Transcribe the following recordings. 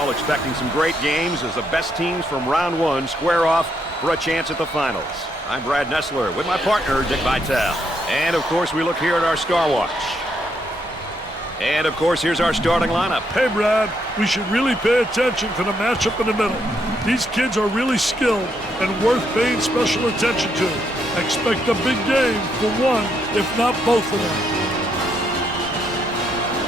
all expecting some great games as the best teams from round one square off for a chance at the finals. I'm Brad Nessler with my partner, Dick Vitale. And, of course, we look here at our Star Watch. And, of course, here's our starting lineup. Hey, Brad, we should really pay attention to the matchup in the middle. These kids are really skilled and worth paying special attention to. Expect a big game for one, if not both of them.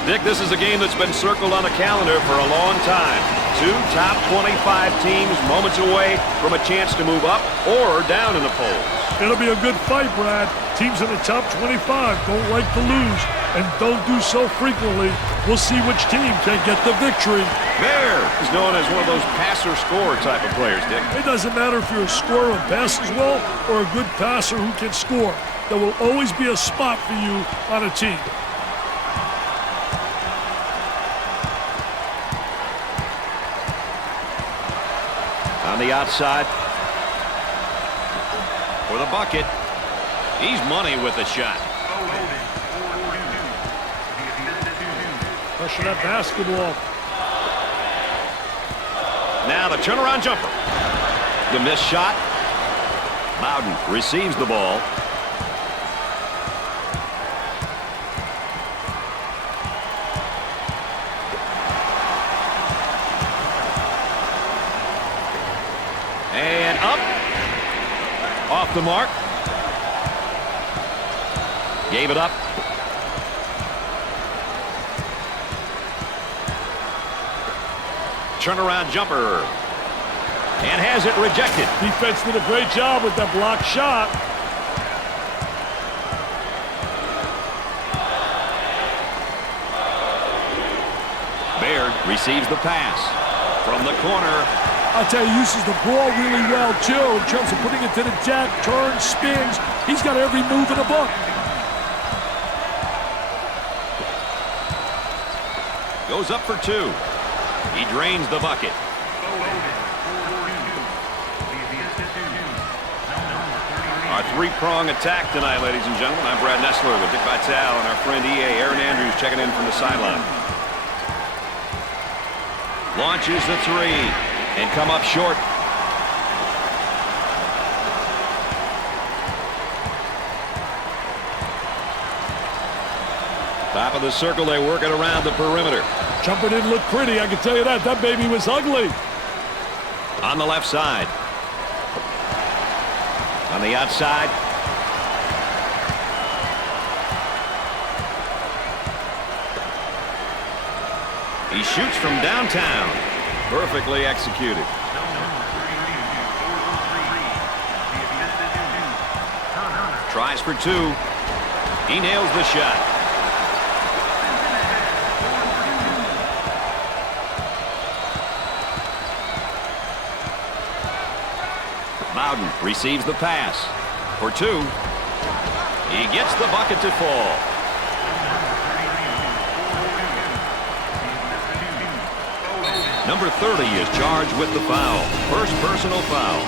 Dick, this is a game that's been circled on the calendar for a long time. Two top 25 teams moments away from a chance to move up or down in the polls. It'll be a good fight, Brad. Teams in the top 25 don't like to lose and don't do so frequently. We'll see which team can get the victory. Bear is known as one of those passer-scorer type of players, Dick. It doesn't matter if you're a scorer who passes well or a good passer who can score. There will always be a spot for you on a team. On the outside for the bucket. He's money with the shot. Pressure that basketball. Now the turnaround jumper. The missed shot. Bowden receives the ball. And up. Off the mark. Gave it up. Turnaround jumper. And has it rejected. Defense did a great job with that block shot. Baird receives the pass. From the corner. I'll tell you, he uses the ball really well, too, in terms of putting it to the deck, turns, spins. He's got every move in the book. Goes up for two. He drains the bucket. Our three-prong attack tonight, ladies and gentlemen. I'm Brad Nessler with Dick Vitale and our friend EA Aaron Andrews checking in from the sideline. Launches the three and come up short. Top of the circle, they work it around the perimeter. Jumper didn't look pretty, I can tell you that. That baby was ugly. On the left side. On the outside. He shoots from downtown. Perfectly executed. Tries for two. He nails the shot. Bowden receives the pass for two. He gets the bucket to fall. Number 30 is charged with the foul. First personal foul.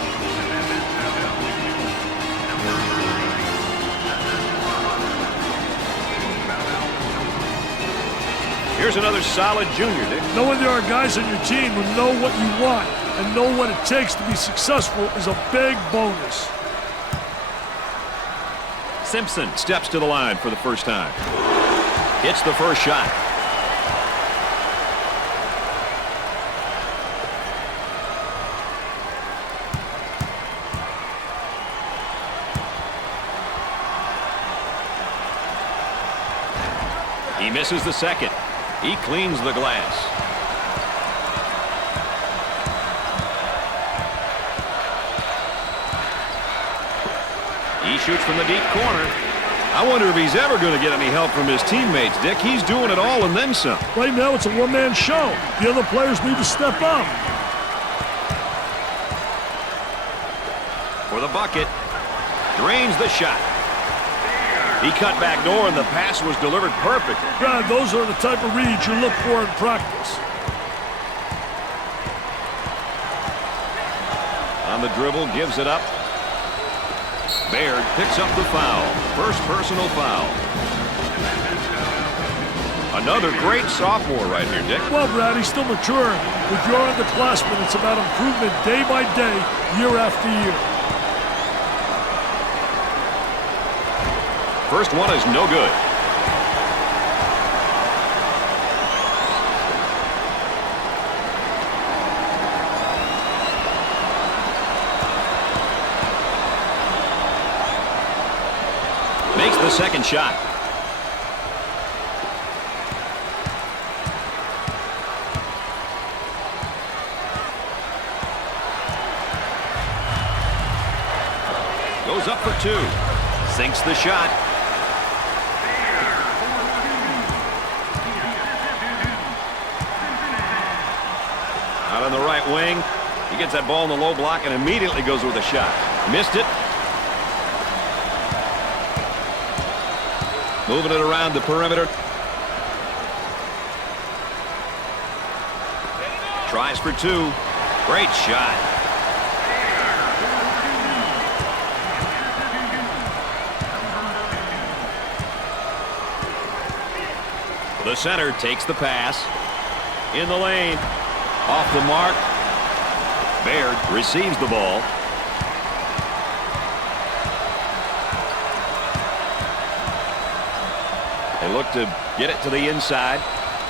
Here's another solid junior, Dick. Knowing there are guys on your team who know what you want and know what it takes to be successful is a big bonus. Simpson steps to the line for the first time. Hits the first shot. He misses the second. He cleans the glass. He shoots from the deep corner. I wonder if he's ever going to get any help from his teammates, Dick. He's doing it all and then some. Right now, it's a one-man show. The other players need to step up. For the bucket. Drains the shot. He cut back door, and the pass was delivered perfectly. Brad, those are the type of reads you look for in practice. On the dribble, gives it up. Baird picks up the foul. First personal foul. Another great sophomore right here, Dick. Well, Brad, he's still maturing. With your underclassmen, it's about improvement day by day, year after year. First one is no good. Makes the second shot. Goes up for two. Sinks the shot. Out on the right wing. He gets that ball in the low block and immediately goes with a shot. Missed it. Moving it around the perimeter. Tries for two. Great shot. The center takes the pass. In the lane. Off the mark. Baird receives the ball. They look to get it to the inside.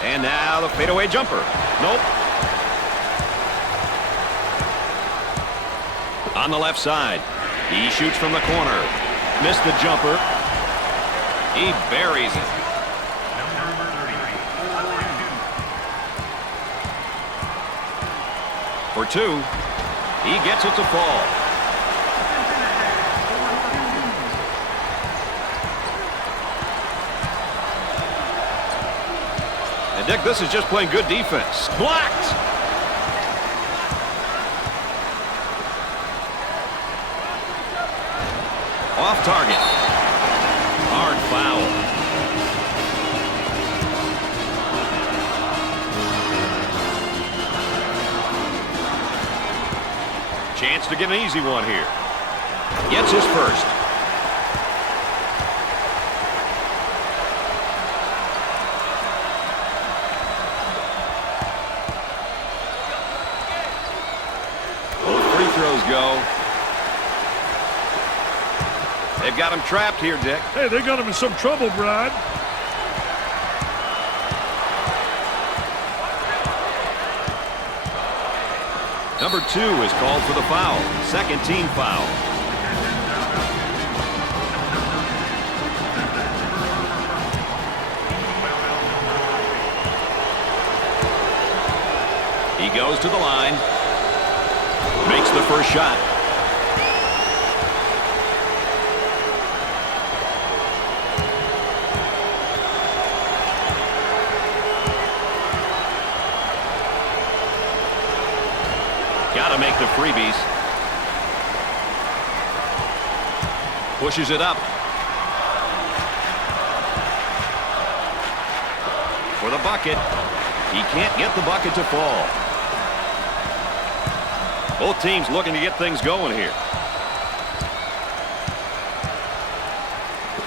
And now the fadeaway jumper. Nope. On the left side. He shoots from the corner. Missed the jumper. He buries it. For two. He gets it to fall. And Dick, this is just plain good defense. Blocked. Off target. Hard foul. Chance to get an easy one here. Gets his first. Both free throws go. They've got him trapped here, Dick. Hey, they got him in some trouble, Brad. Number 2 is called for the foul. Second team foul. He goes to the line. Makes the first shot. Gotta make the freebies. Pushes it up. For the bucket. He can't get the bucket to fall. Both teams looking to get things going here.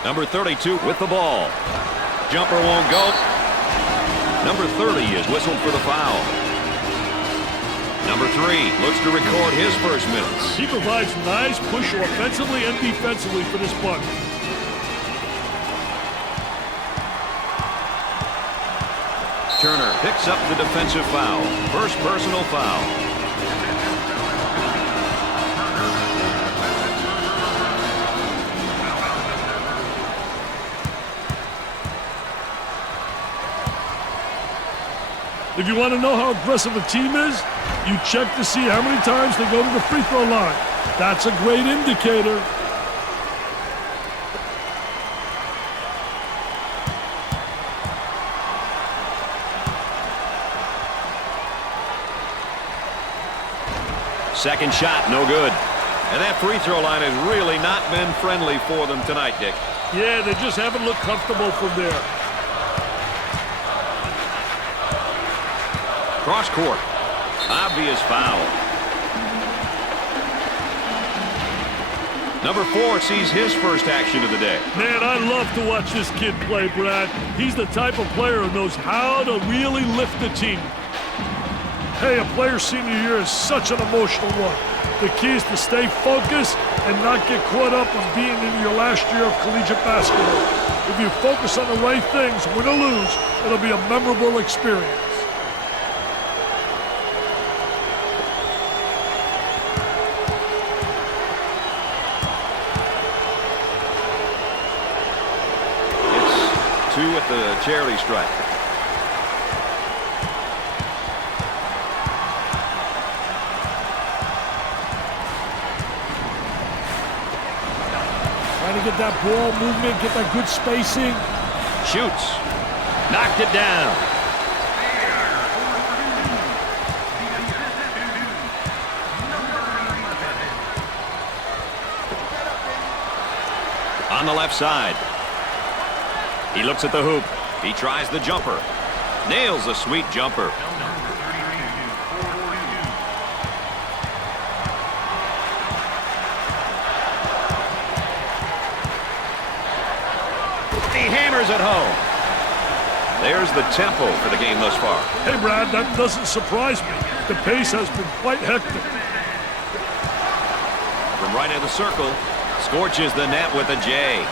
Number 32 with the ball. Jumper won't go. Number 30 is whistled for the foul. Number 3 looks to record his first minutes. He provides nice push offensively and defensively for this bunch. Turner picks up the defensive foul. First personal foul. If you want to know how aggressive a team is, you check to see how many times they go to the free throw line. That's a great indicator. Second shot, no good. And that free throw line has really not been friendly for them tonight, Dick. Yeah, they just haven't looked comfortable from there. Cross court. Obvious foul. Number 4 sees his first action of the day. Man, I love to watch this kid play, Brad. He's the type of player who knows how to really lift the team. Hey, a player's senior year is such an emotional one. The key is to stay focused and not get caught up on being in your last year of collegiate basketball. If you focus on the right things, win or lose, it'll be a memorable experience. It's 2 at the charity stripe. Trying to get that ball movement, get that good spacing. Shoots. Knocked it down. On the left side. He looks at the hoop. He tries the jumper. Nails a sweet jumper. He hammers it home. There's the tempo for the game thus far. Hey, Brad, that doesn't surprise me. The pace has been quite hectic. From right in the circle, scorches the net with a J.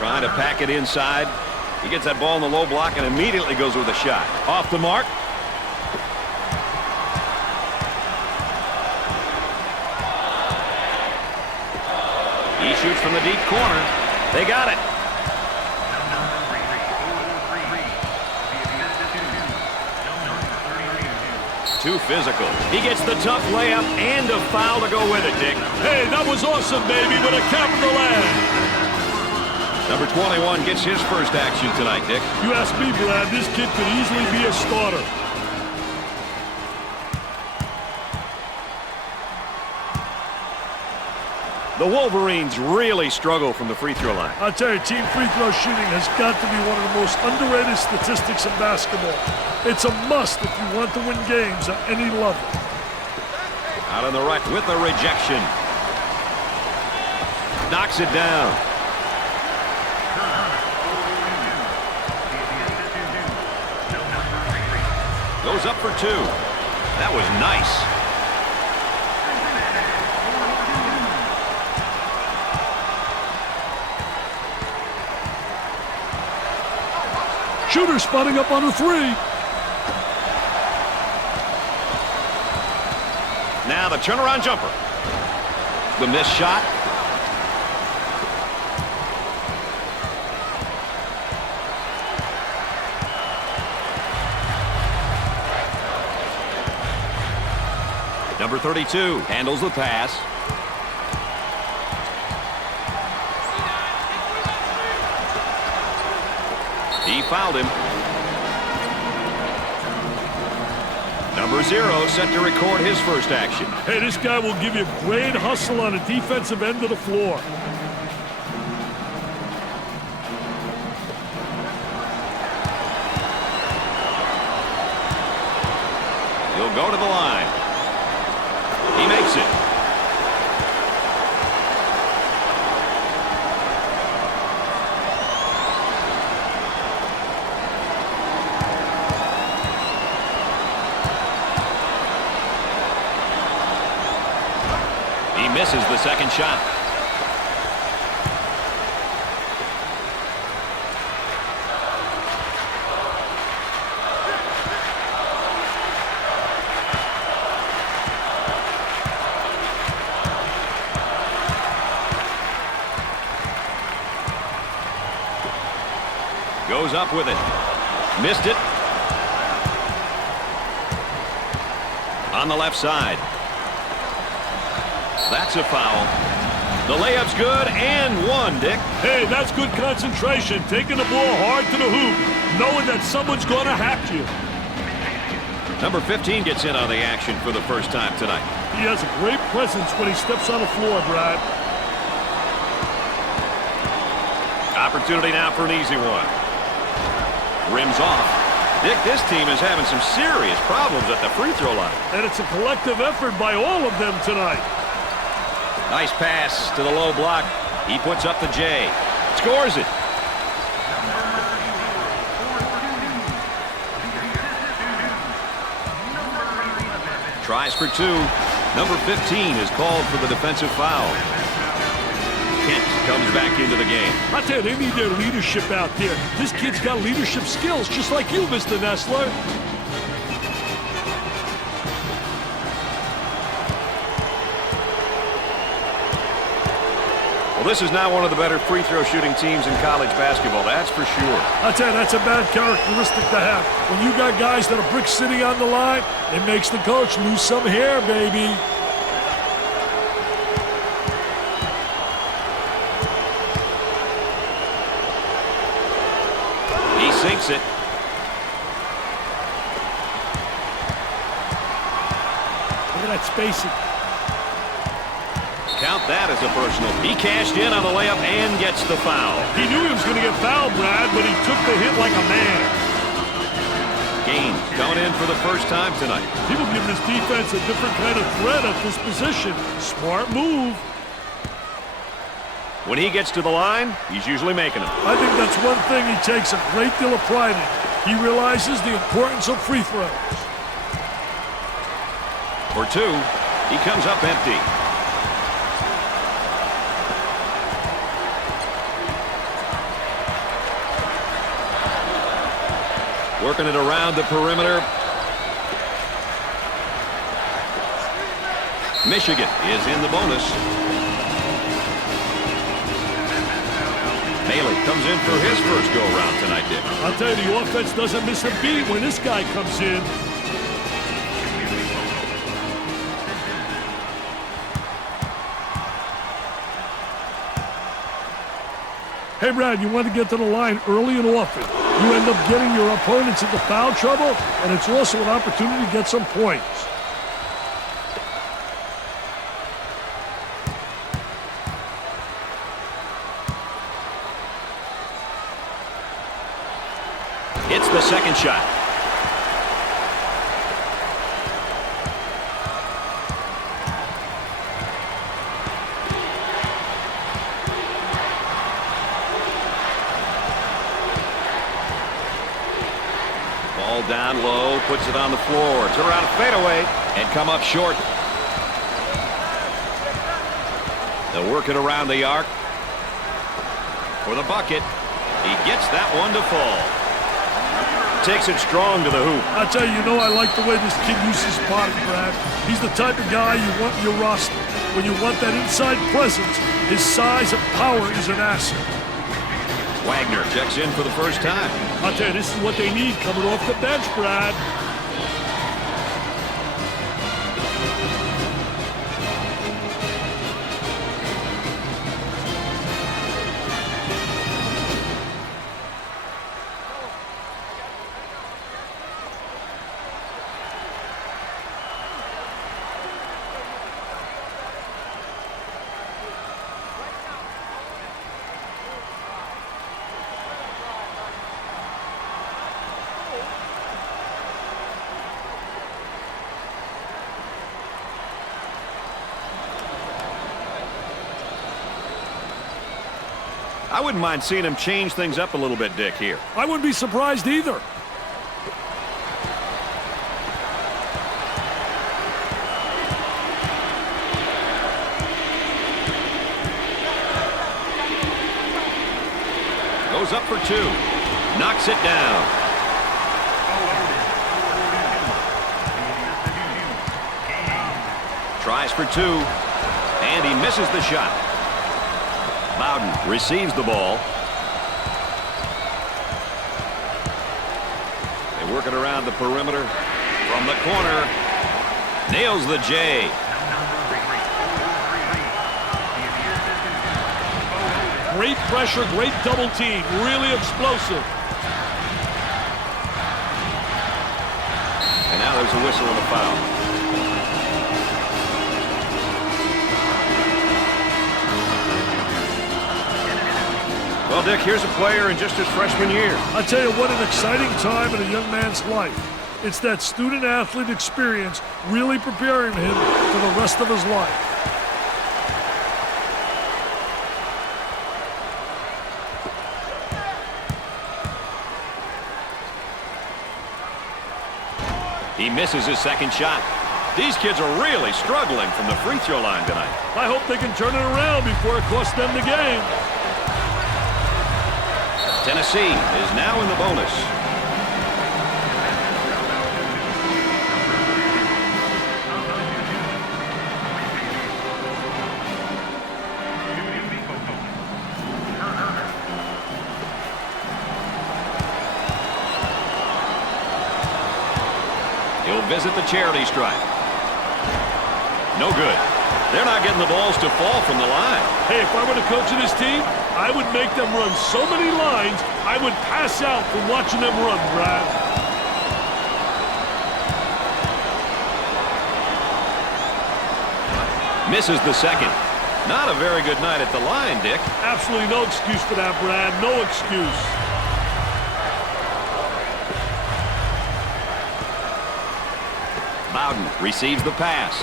Trying to pack it inside. He gets that ball in the low block and immediately goes with a shot. Off the mark. He shoots from the deep corner. They got it. Too physical. He gets the tough layup and a foul to go with it, Dick. Hey, that was awesome, baby, with a capital A. Number 21 gets his first action tonight, Dick. You ask me, Brad, this kid could easily be a starter. The Wolverines really struggle from the free throw line. I'll tell you, team free throw shooting has got to be one of the most underrated statistics in basketball. It's a must if you want to win games at any level. Out on the right with a rejection. Knocks it down. Goes up for 2. That was nice. Shooter spotting up on a 3. Now the turnaround jumper. The missed shot. Number 32 handles the pass. He fouled him. Number 0 set to record his first action. Hey, this guy will give you great hustle on the defensive end of the floor. He'll go to the line. He makes it. He misses the second shot. Goes up with it. Missed it. On the left side. That's a foul. The layup's good and one, Dick. Hey, that's good concentration. Taking the ball hard to the hoop, knowing that someone's going to hack you. Number 15 gets in on the action for the first time tonight. He has a great presence when he steps on the floor, Brad. Opportunity now for an easy one. Rims off. Dick, this team is having some serious problems at the free throw line. And it's a collective effort by all of them tonight. Nice pass to the low block. He puts up the J. Scores it. Tries for two. Number 15 is called for the defensive foul. Kent comes back into the game. I tell you, they need their leadership out there. This kid's got leadership skills, just like you, Mr. Nessler. Well, this is now one of the better free throw shooting teams in college basketball, that's for sure. I tell you, that's a bad characteristic to have. When you got guys that are brick sitting on the line, it makes the coach lose some hair, baby. He sinks it. Look at that spacing. Count that as a personal. He cashed in on the layup and gets the foul. He knew he was going to get fouled, Brad, but he took the hit like a man. Gaines coming in for the first time tonight. People give this defense a different kind of threat at this position. Smart move. When he gets to the line, he's usually making them. I think that's one thing he takes a great deal of pride in. He realizes the importance of free throws. For two, he comes up empty. Working it around the perimeter. Michigan is in the bonus. Bailey comes in for his first go-around tonight, Dick. I'll tell you, the offense doesn't miss a beat when this guy comes in. Hey, Brad, you want to get to the line early and often. You end up getting your opponents into foul trouble, and it's also an opportunity to get some points. It's the second shot. Ball down low, puts it on the floor. Turn around a fadeaway and come up short. They'll work it around the arc for the bucket. He gets that one to fall. Takes it strong to the hoop. I tell you, I like the way this kid uses his body, Brad. He's the type of guy you want in your roster. When you want that inside presence, his size and power is an asset. Wagner checks in for the first time. I'll tell you, this is what they need coming off the bench, Brad. I wouldn't mind seeing him change things up a little bit, Dick, here. I wouldn't be surprised either. Goes up for two. Knocks it down. Tries for two. And he misses the shot. Bowden receives the ball. They work it around the perimeter. From the corner. Nails the J. Great pressure, great double team. Really explosive. And now there's a whistle and a foul. Well, Dick, here's a player in just his freshman year. I tell you what, an exciting time in a young man's life. It's that student-athlete experience really preparing him for the rest of his life. He misses his second shot. These kids are really struggling from the free throw line tonight. I hope they can turn it around before it costs them the game. Tennessee is now in the bonus. He'll visit the charity stripe. No good. They're not getting the balls to fall from the line. Hey, if I were the coach of this team, I would make them run so many lines, I would pass out from watching them run, Brad. Misses the second. Not a very good night at the line, Dick. Absolutely no excuse for that, Brad. No excuse. Bowden receives the pass.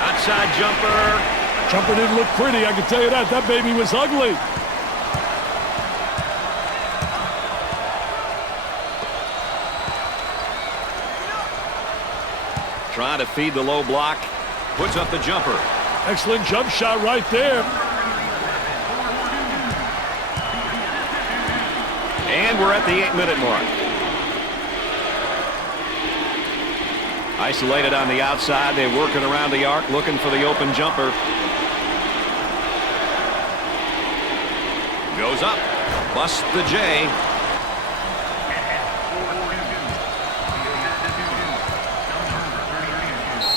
Outside jumper. Jumper didn't look pretty, I can tell you that. That baby was ugly. Trying to feed the low block. Puts up the jumper. Excellent jump shot right there. And we're at the 8-minute mark. Isolated on the outside. They're working around the arc, looking for the open jumper. Goes up. Busts the J.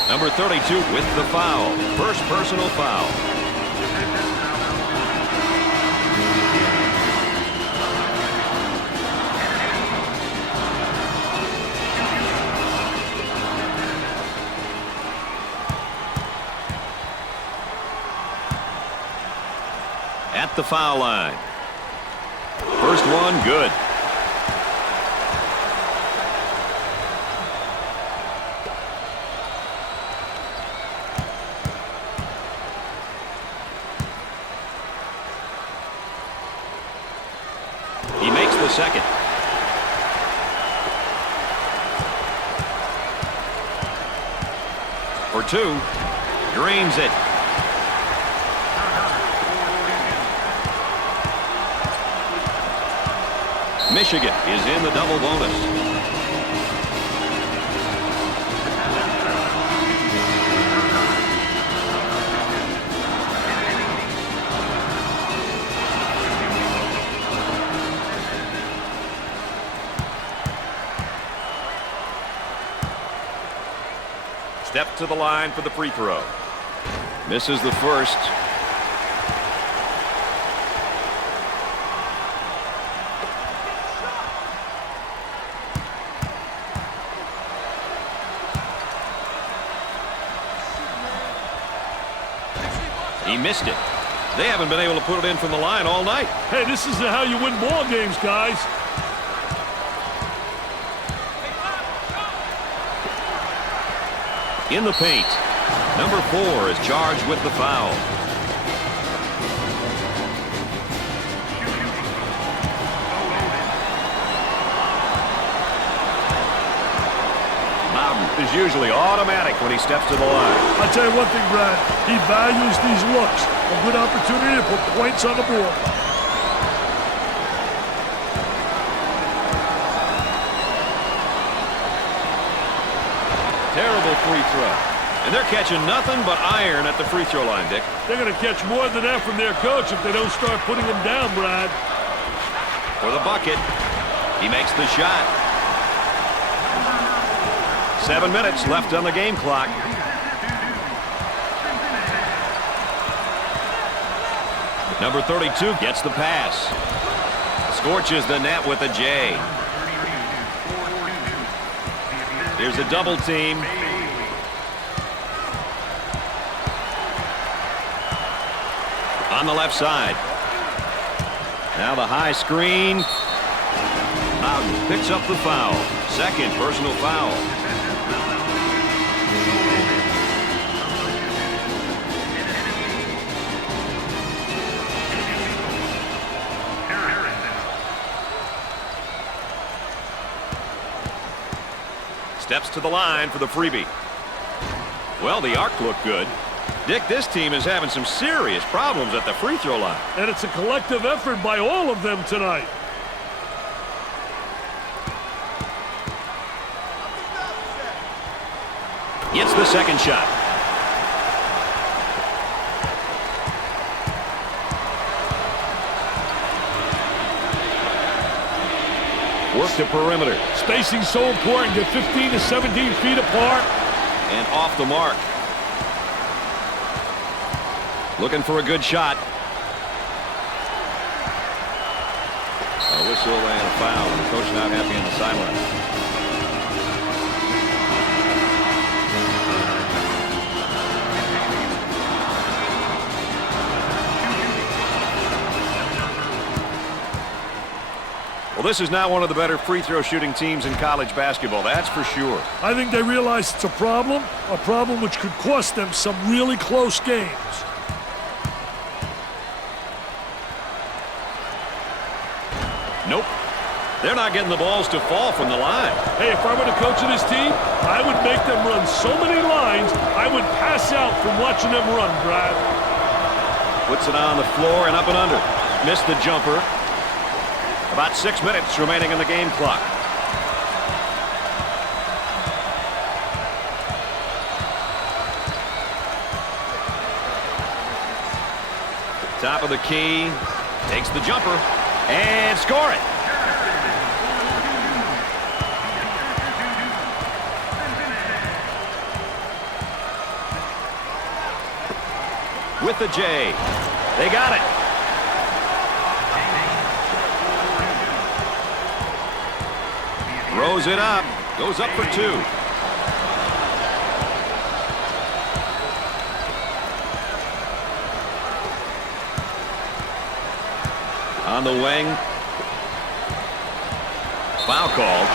Number 32 with the foul. First personal foul. At the foul line. First one, good. He makes the second. For two, drains it. Michigan is in the double bonus. Step to the line for the free throw. Misses the first. He missed it. They haven't been able to put it in from the line all night. Hey, this is how you win ball games, guys. In the paint. Number 4 is charged with the foul. Bowden is usually automatic when he steps to the line. I'll tell you one thing, Brad. He values these looks. A good opportunity to put points on the board. Terrible free throw. And they're catching nothing but iron at the free throw line, Dick. They're going to catch more than that from their coach if they don't start putting them down, Brad. For the bucket. He makes the shot. 7 minutes left on the game clock. Number 32 gets the pass. Scorches the net with a J. Here's a double team. on the left side. Now the high screen. Bowden picks up the foul. Second personal foul. Steps to the line for the freebie. Well, the arc looked good. Dick, this team is having some serious problems at the free throw line. And it's a collective effort by all of them tonight. Gets the second shot. Work the perimeter. Spacing so important. Get 15 to 17 feet apart. And off the mark. Looking for a good shot. A whistle and a foul. The coach not happy on the sideline. Well, this is now one of the better free throw shooting teams in college basketball, that's for sure. I think they realize it's a problem which could cost them some really close games. Nope. They're not getting the balls to fall from the line. Hey, if I were the coach of this team, I would make them run so many lines, I would pass out from watching them run, Brad. Puts it on the floor and up and under. Missed the jumper. About 6 minutes remaining in the game clock. Top of the key. Takes the jumper. And score it. With the J. They got it. Throws it up. Goes up for two. On the wing. Foul called.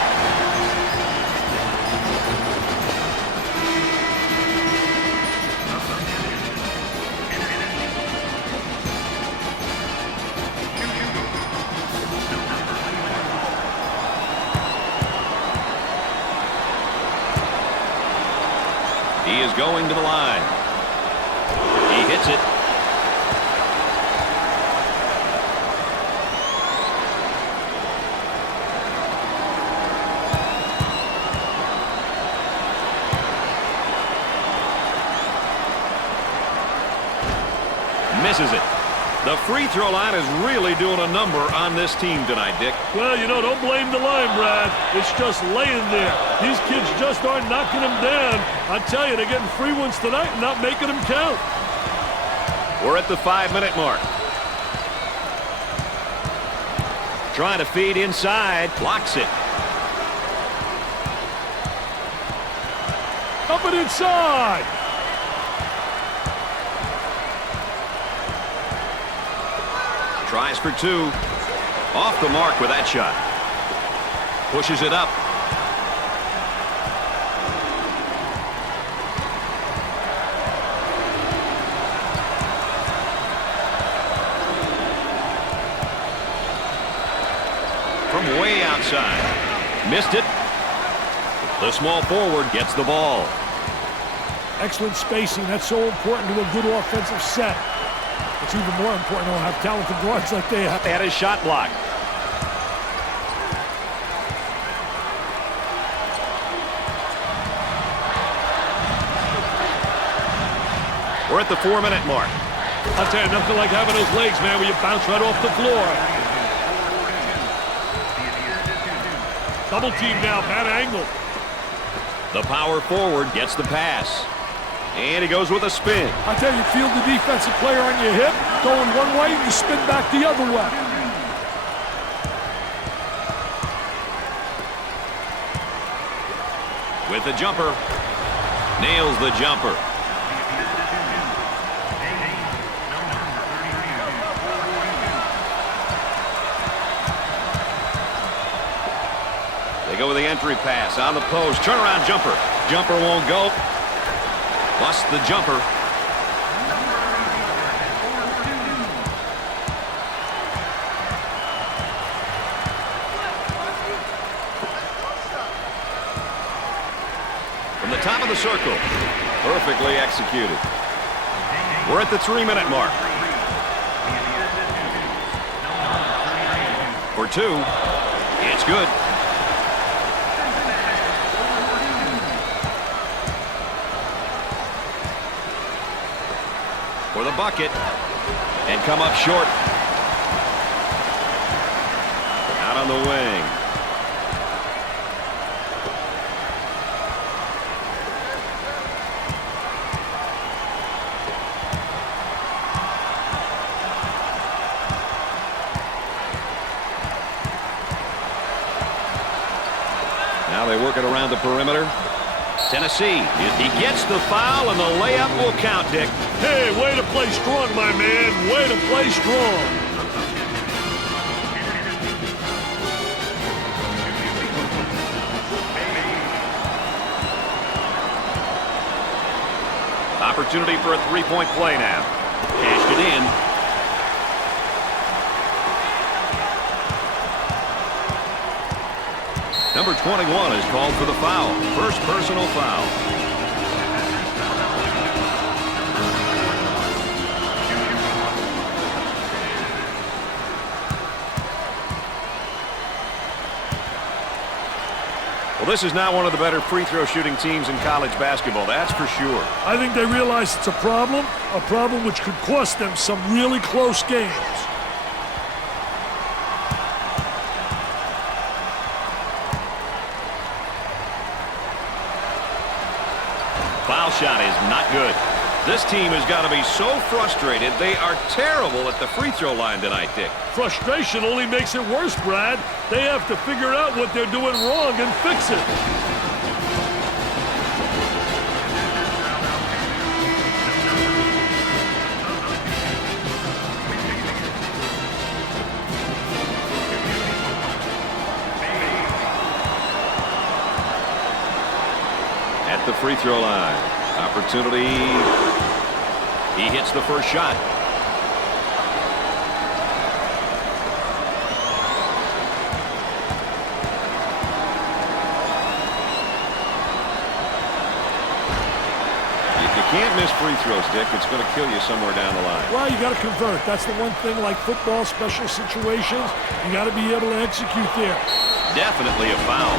He is going to the line. He hits it. Misses it. The free throw line is really doing a number on this team tonight, Dick. Well, you know, don't blame the line, Brad. It's just laying there. These kids just aren't knocking them down. I tell you, they're getting free ones tonight and not making them count. We're at the 5-minute mark. Trying to feed inside. Blocks it. Up and inside. Tries for two. Off the mark with that shot. Pushes it up. From way outside. Missed it. The small forward gets the ball. Excellent spacing. That's so important to a good offensive set. It's even more important to have talented guards like they have. Had his shot blocked. We're at the 4-minute mark. I'll tell you, nothing like having those legs, man, where you bounce right off the floor. Double team now, bad angle. The power forward gets the pass. And he goes with a spin. I tell you, feel the defensive player on your hip, going one way, you spin back the other way. With the jumper. Nails the jumper. go with the entry pass on the post. Turnaround jumper. Jumper won't go. Busts the jumper. From the top of the circle. Perfectly executed. We're at the 3-minute mark. For 2. It's good. For the bucket. And come up short. Out on the wing. Now they work it around the perimeter. Tennessee, he gets the foul, and the layup will count, Dick. Hey, way to play strong, my man. Way to play strong. Opportunity for a three-point play now. Cashed it in. Number 21 is called for the foul. First personal foul. Well, this is not one of the better free throw shooting teams in college basketball, that's for sure. I think they realize it's a problem which could cost them some really close games. Foul shot is not good. This team has got to be so frustrated. They are terrible at the free throw line tonight, Dick. Frustration only makes it worse, Brad. They have to figure out what they're doing wrong and fix it. At the free throw line. Opportunity. He hits the first shot. You can't miss free throws, Dick. It's going to kill you somewhere down the line. Well, you got to convert. That's the one thing, like football, special situations, you got to be able to execute there. Definitely a foul.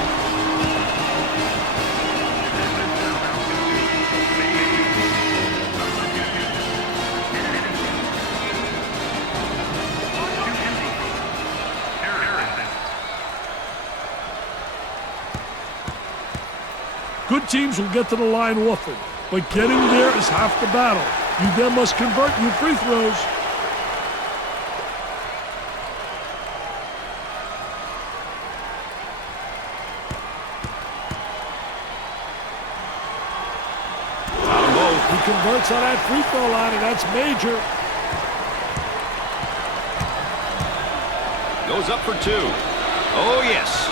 Good teams will get to the line often, but getting there is half the battle. You then must convert your free throws. He converts on that free throw line, and that's major. Goes up for 2. Oh, yes.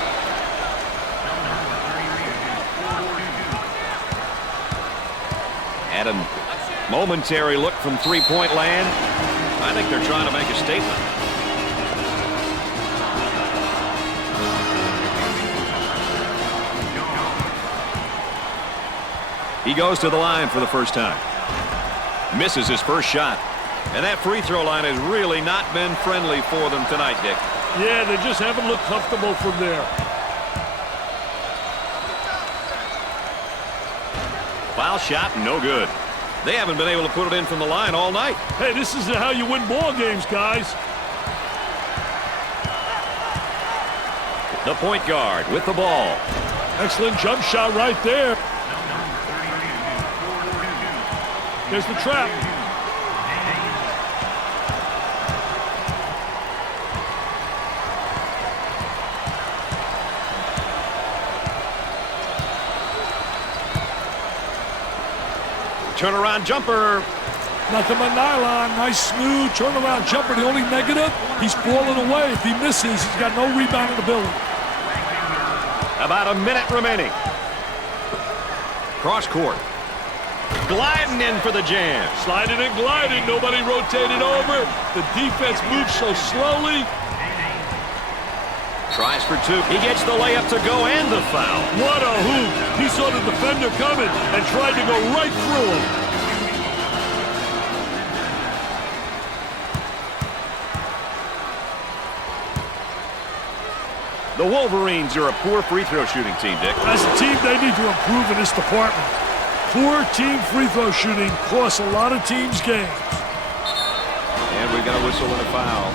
Had a momentary look from three-point land. I think they're trying to make a statement. He goes to the line for the first time. Misses his first shot. And that free throw line has really not been friendly for them tonight, Dick. Yeah, they just haven't looked comfortable from there. Foul shot, no good. They haven't been able to put it in from the line all night. Hey, this is how you win ball games, guys. The point guard with the ball. Excellent jump shot right there. There's the trap. Turnaround jumper. Nothing but nylon. Nice, smooth turnaround jumper. The only negative, he's falling away. If he misses, he's got no rebounding ability. About a minute remaining. Cross court. Gliding in for the jam. Sliding and gliding. Nobody rotated over. The defense moves so slowly. Tries for two. He gets the layup to go and the foul. What a hoop. He saw the defender coming and tried to go right through him. The Wolverines are a poor free throw shooting team, Dick. As a team, they need to improve in this department. Poor team free throw shooting costs a lot of teams games. And we got a whistle and a foul.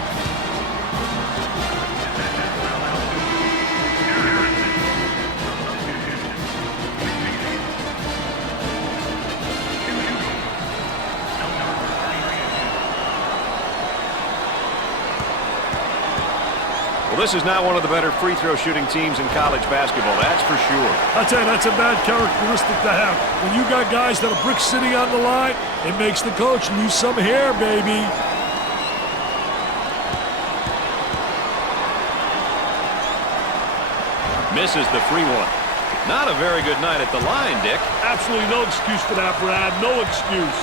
Well, this is not one of the better free throw shooting teams in college basketball, that's for sure. I tell you, that's a bad characteristic to have. When you got guys that are brick sitting on the line, it makes the coach lose some hair, baby. Misses the free one. Not a very good night at the line, Dick. Absolutely no excuse for that, Brad. No excuse.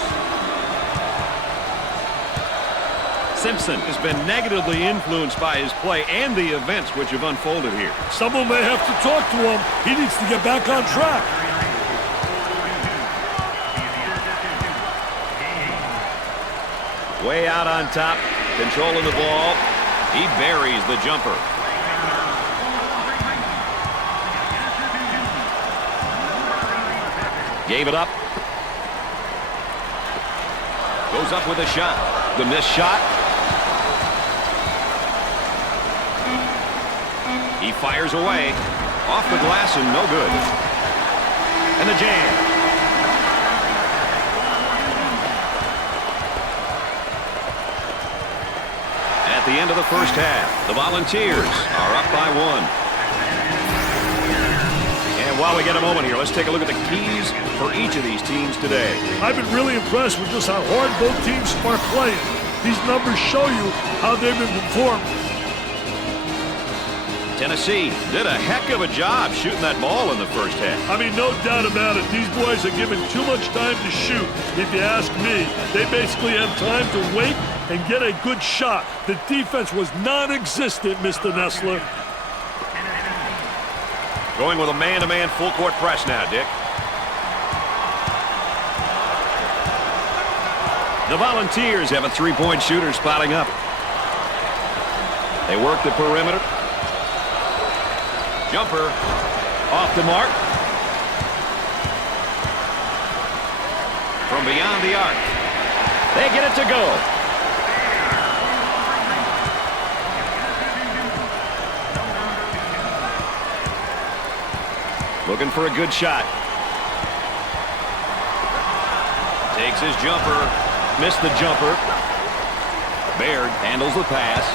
Simpson has been negatively influenced by his play and the events which have unfolded here. Someone may have to talk to him. He needs to get back on track. Way out on top, controlling the ball. He buries the jumper. Gave it up. Goes up with a shot. The missed shot. He fires away. Off the glass and no good. And the jam. At the end of the first half, the Volunteers are up by 1. And while we get a moment here, let's take a look at the keys for each of these teams today. I've been really impressed with just how hard both teams are playing. These numbers show you how they've been performing. Tennessee did a heck of a job shooting that ball in the first half. I mean, no doubt about it. These boys are given too much time to shoot. If you ask me, they basically have time to wait and get a good shot. The defense was non-existent, Mr. Nessler. Going with a man-to-man full-court press now, Dick. The Volunteers have a three-point shooter spotting up. They work the perimeter. Jumper off the mark. From beyond the arc. They get it to go. Looking for a good shot. Takes his jumper. Missed the jumper. Baird handles the pass.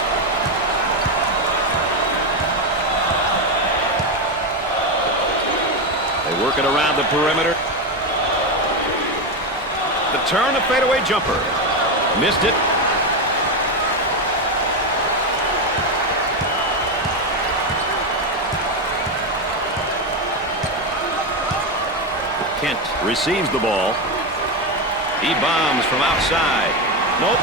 They work it around the perimeter. The turn, a fadeaway jumper. Missed it. Kent receives the ball. He bombs from outside. Nope.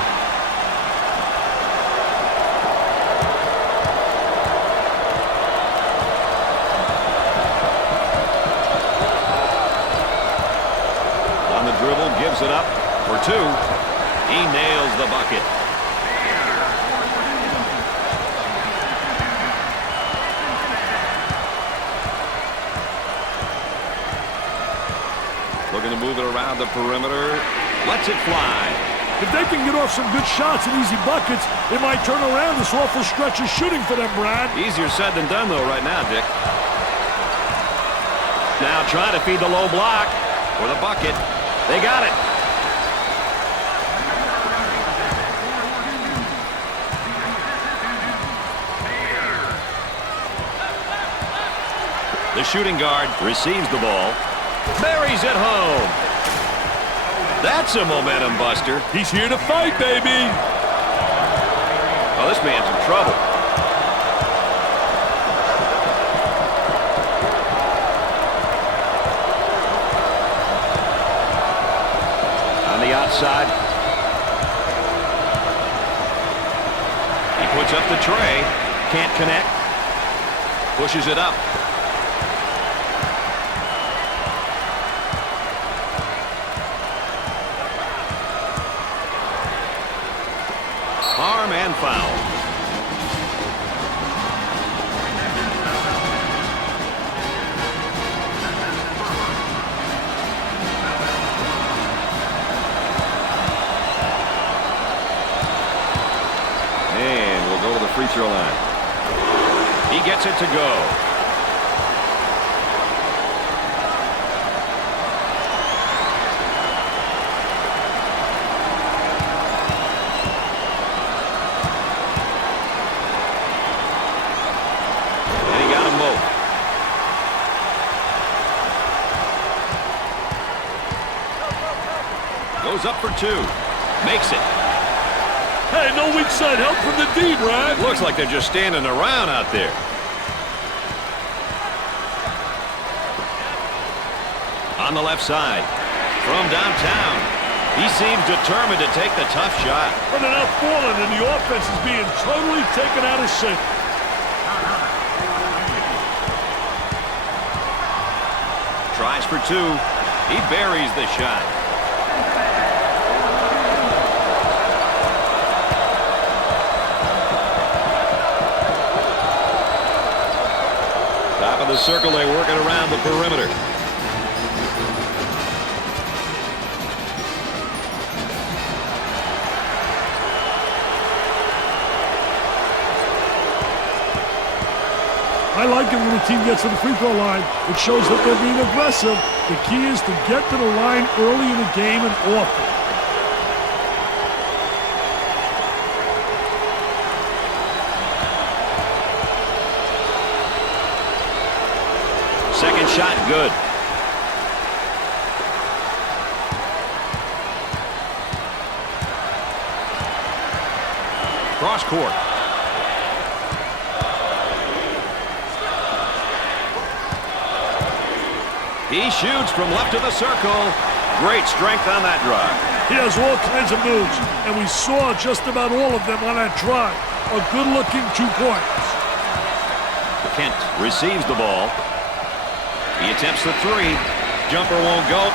On the dribble, gives it up for two. He nails the bucket. Looking to move it around the perimeter. Lets it fly. If they can get off some good shots and easy buckets, it might turn around this awful stretch of shooting for them, Brad. Easier said than done, though, right now, Dick. Now trying to feed the low block for the bucket. They got it. The shooting guard receives the ball. Buries it home. That's a momentum buster. He's here to fight, baby. Oh, this man's in trouble. outside. He puts up the tray. Can't connect. Pushes it up. Harm and foul. And we'll go to the free throw line. He gets it to go. Goes up for two. Makes it. Hey, no weak side help from the D, Brad. Looks like they're just standing around out there. On the left side. From downtown. He seems determined to take the tough shot. But they're not falling, and the offense is being totally taken out of sync. Tries for two. He buries the shot. Top of the circle, they work it around the perimeter. I like it when the team gets to the free throw line. It shows that they're being aggressive. The key is to get to the line early in the game and often. Second shot, good. Cross court. He shoots from left of the circle. Great strength on that drive. He has all kinds of moves, and we saw just about all of them on that drive. A good-looking 2 points. Kent receives the ball. He attempts the three. Jumper won't go.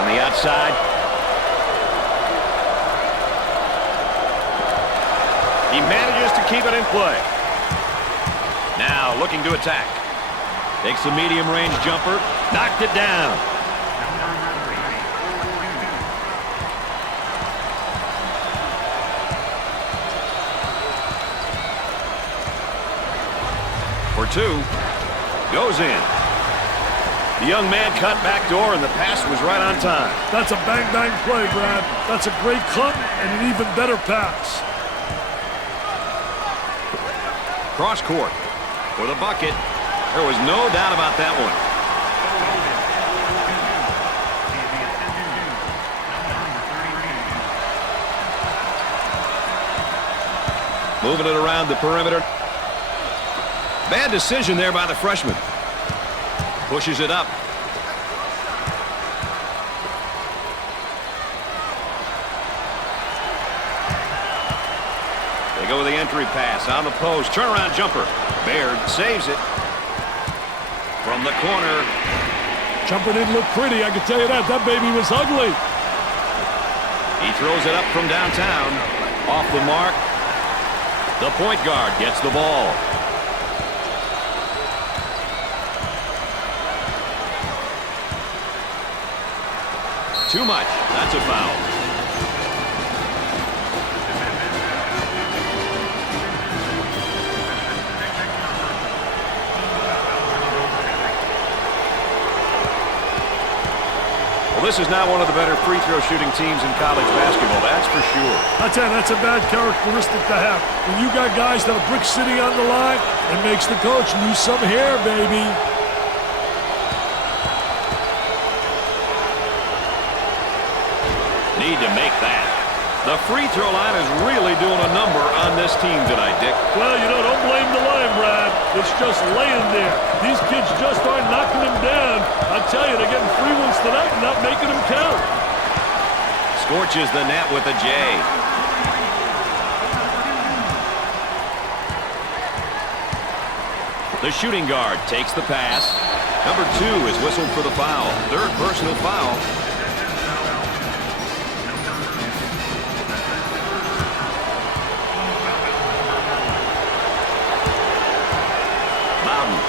On the outside. He manages to keep it in play. Now looking to attack. Takes a medium-range jumper. Knocked it down. For two. Goes in. The young man cut back door, and the pass was right on time. That's a bang-bang play, Brad. That's a great cut and an even better pass. Cross court for the bucket. There was no doubt about that one. Moving it around the perimeter. Bad decision there by the freshman. Pushes it up. They go with the entry pass on the post. Turnaround jumper. Baird saves it. From the corner. Jumper didn't look pretty, I can tell you that. That baby was ugly. He throws it up from downtown. Off the mark. The point guard gets the ball. Too much. That's a foul. Well, this is not one of the better free throw shooting teams in college basketball, that's for sure. I tell you, that's a bad characteristic to have. When you got guys that are brick city on the line, it makes the coach lose some hair, baby. Need to make that. The free throw line is really doing a number on this team tonight, Dick. Well, don't blame the line, Brad. It's just laying there. These kids just aren't knocking them down. I tell you, they're getting free ones tonight and not making them count. Scorches the net with a J. The shooting guard takes the pass. Number 2 is whistled for the foul. Third personal foul.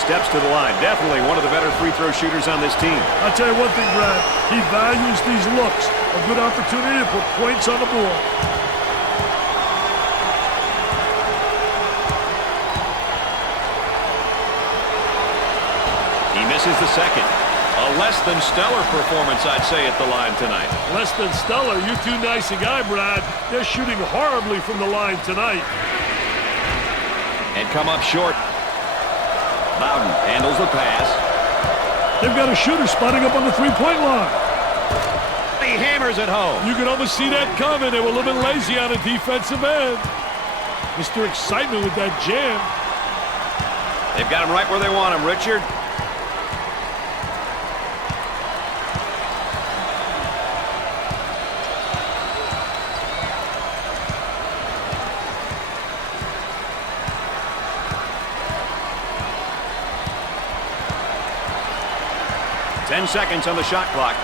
Steps to the line. Definitely one of the better free throw shooters on this team. I'll tell you one thing, Brad. He values these looks. A good opportunity to put points on the board. He misses the second. A less than stellar performance, I'd say, at the line tonight. Less than stellar? You're too nice a guy, Brad. They're shooting horribly from the line tonight. And come up short. Bowden handles the pass. They've got a shooter spotting up on the three-point line. He hammers it home. You can almost see that coming. They were a little bit lazy on the defensive end. Mr. Excitement with that jam. They've got him right where they want him, Richard. Ten seconds on the shot clock.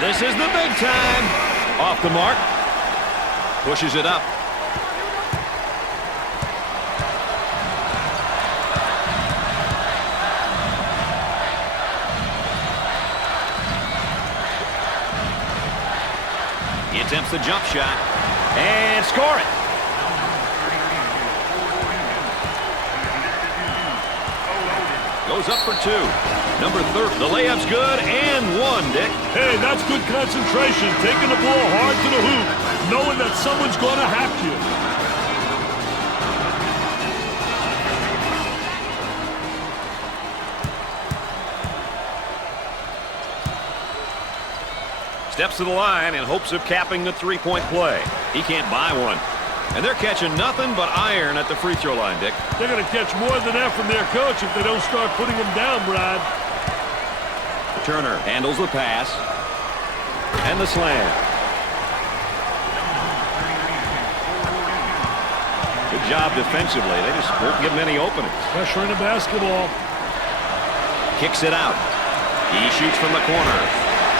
This is the big time. Off the mark. Pushes it up. He attempts the jump shot and score it. Goes up for 2. Number 30. The layup's good and 1, Dick. Hey, that's good concentration. Taking the ball hard to the hoop, knowing that someone's going to hack you. Steps to the line in hopes of capping the three-point play. He can't buy one. And they're catching nothing but iron at the free throw line, Dick. They're going to catch more than that from their coach if they don't start putting them down, Brad. Turner handles the pass. And the slam. Good job defensively. They just won't give them any openings. Pressure in the basketball. Kicks it out. He shoots from the corner.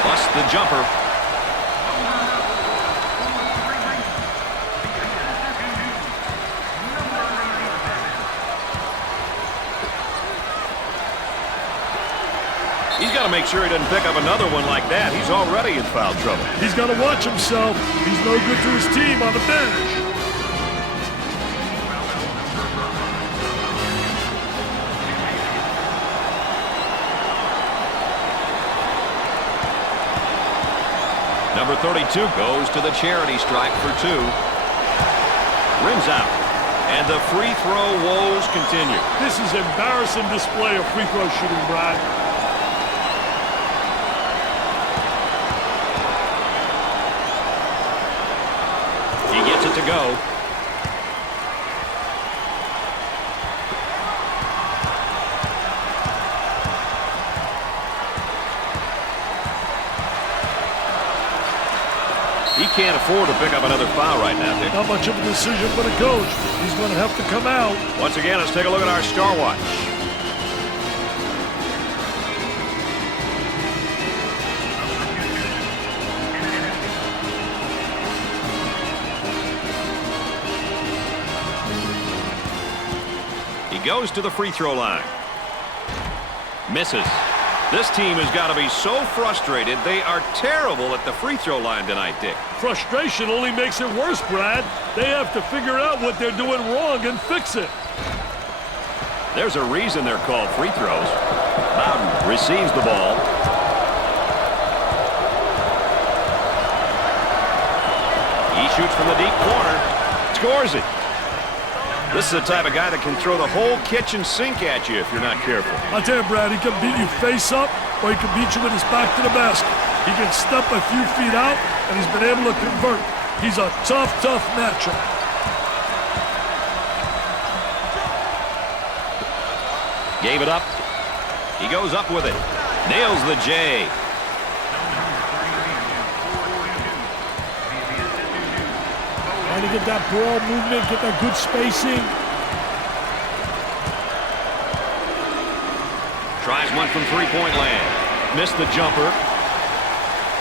Busts the jumper. He's got to make sure he doesn't pick up another one like that. He's already in foul trouble. He's got to watch himself. He's no good to his team on the bench. Number 32 goes to the charity stripe for 2. Rims out. And the free throw woes continue. This is an embarrassing display of free throw shooting, Brad. To go. He can't afford to pick up another foul right now, Dick. Not much of a decision for the coach. He's going to have to come out. Once again, let's take a look at our star watch. Goes to the free throw line. Misses. This team has got to be so frustrated. They are terrible at the free throw line tonight, Dick. Frustration only makes it worse, Brad. They have to figure out what they're doing wrong and fix it. There's a reason they're called free throws. Bowden receives the ball. He shoots from the deep corner. Scores it. This is the type of guy that can throw the whole kitchen sink at you if you're not careful. I'll tell you, Brad, he can beat you face up, or he can beat you with his back to the basket. He can step a few feet out, and he's been able to convert. He's a tough, tough matchup. Gave it up. He goes up with it. Nails the J. Trying to get that ball movement, get that good spacing. Tries one from three-point land. Missed the jumper.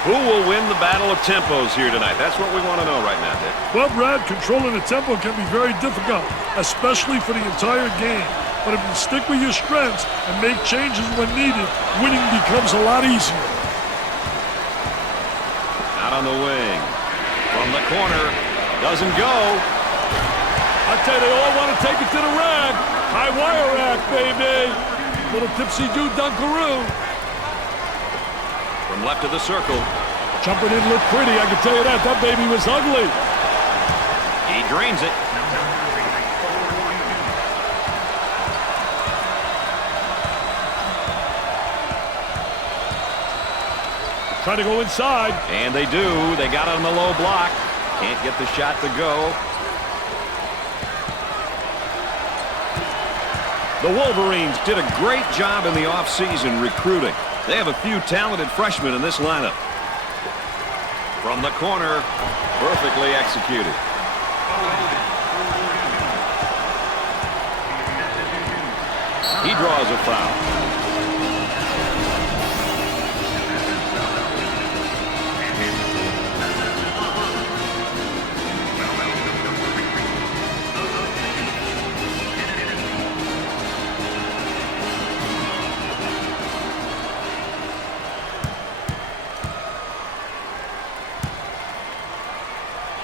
Who will win the battle of tempos here tonight? That's what we want to know right now, Dick. Well, Brad, controlling the tempo can be very difficult, especially for the entire game. But if you stick with your strengths and make changes when needed, winning becomes a lot easier. Out on the wing. From the corner. Doesn't go. I tell you, they all want to take it to the rack. High wire rack, baby. Little tipsy-do dunkaroo. From left of the circle. Jumper didn't look pretty, I can tell you that. That baby was ugly. He drains it. Trying to go inside. And they do. They got it on the low block. Can't get the shot to go. The Wolverines did a great job in the offseason recruiting. They have a few talented freshmen in this lineup. From the corner, perfectly executed. He draws a foul.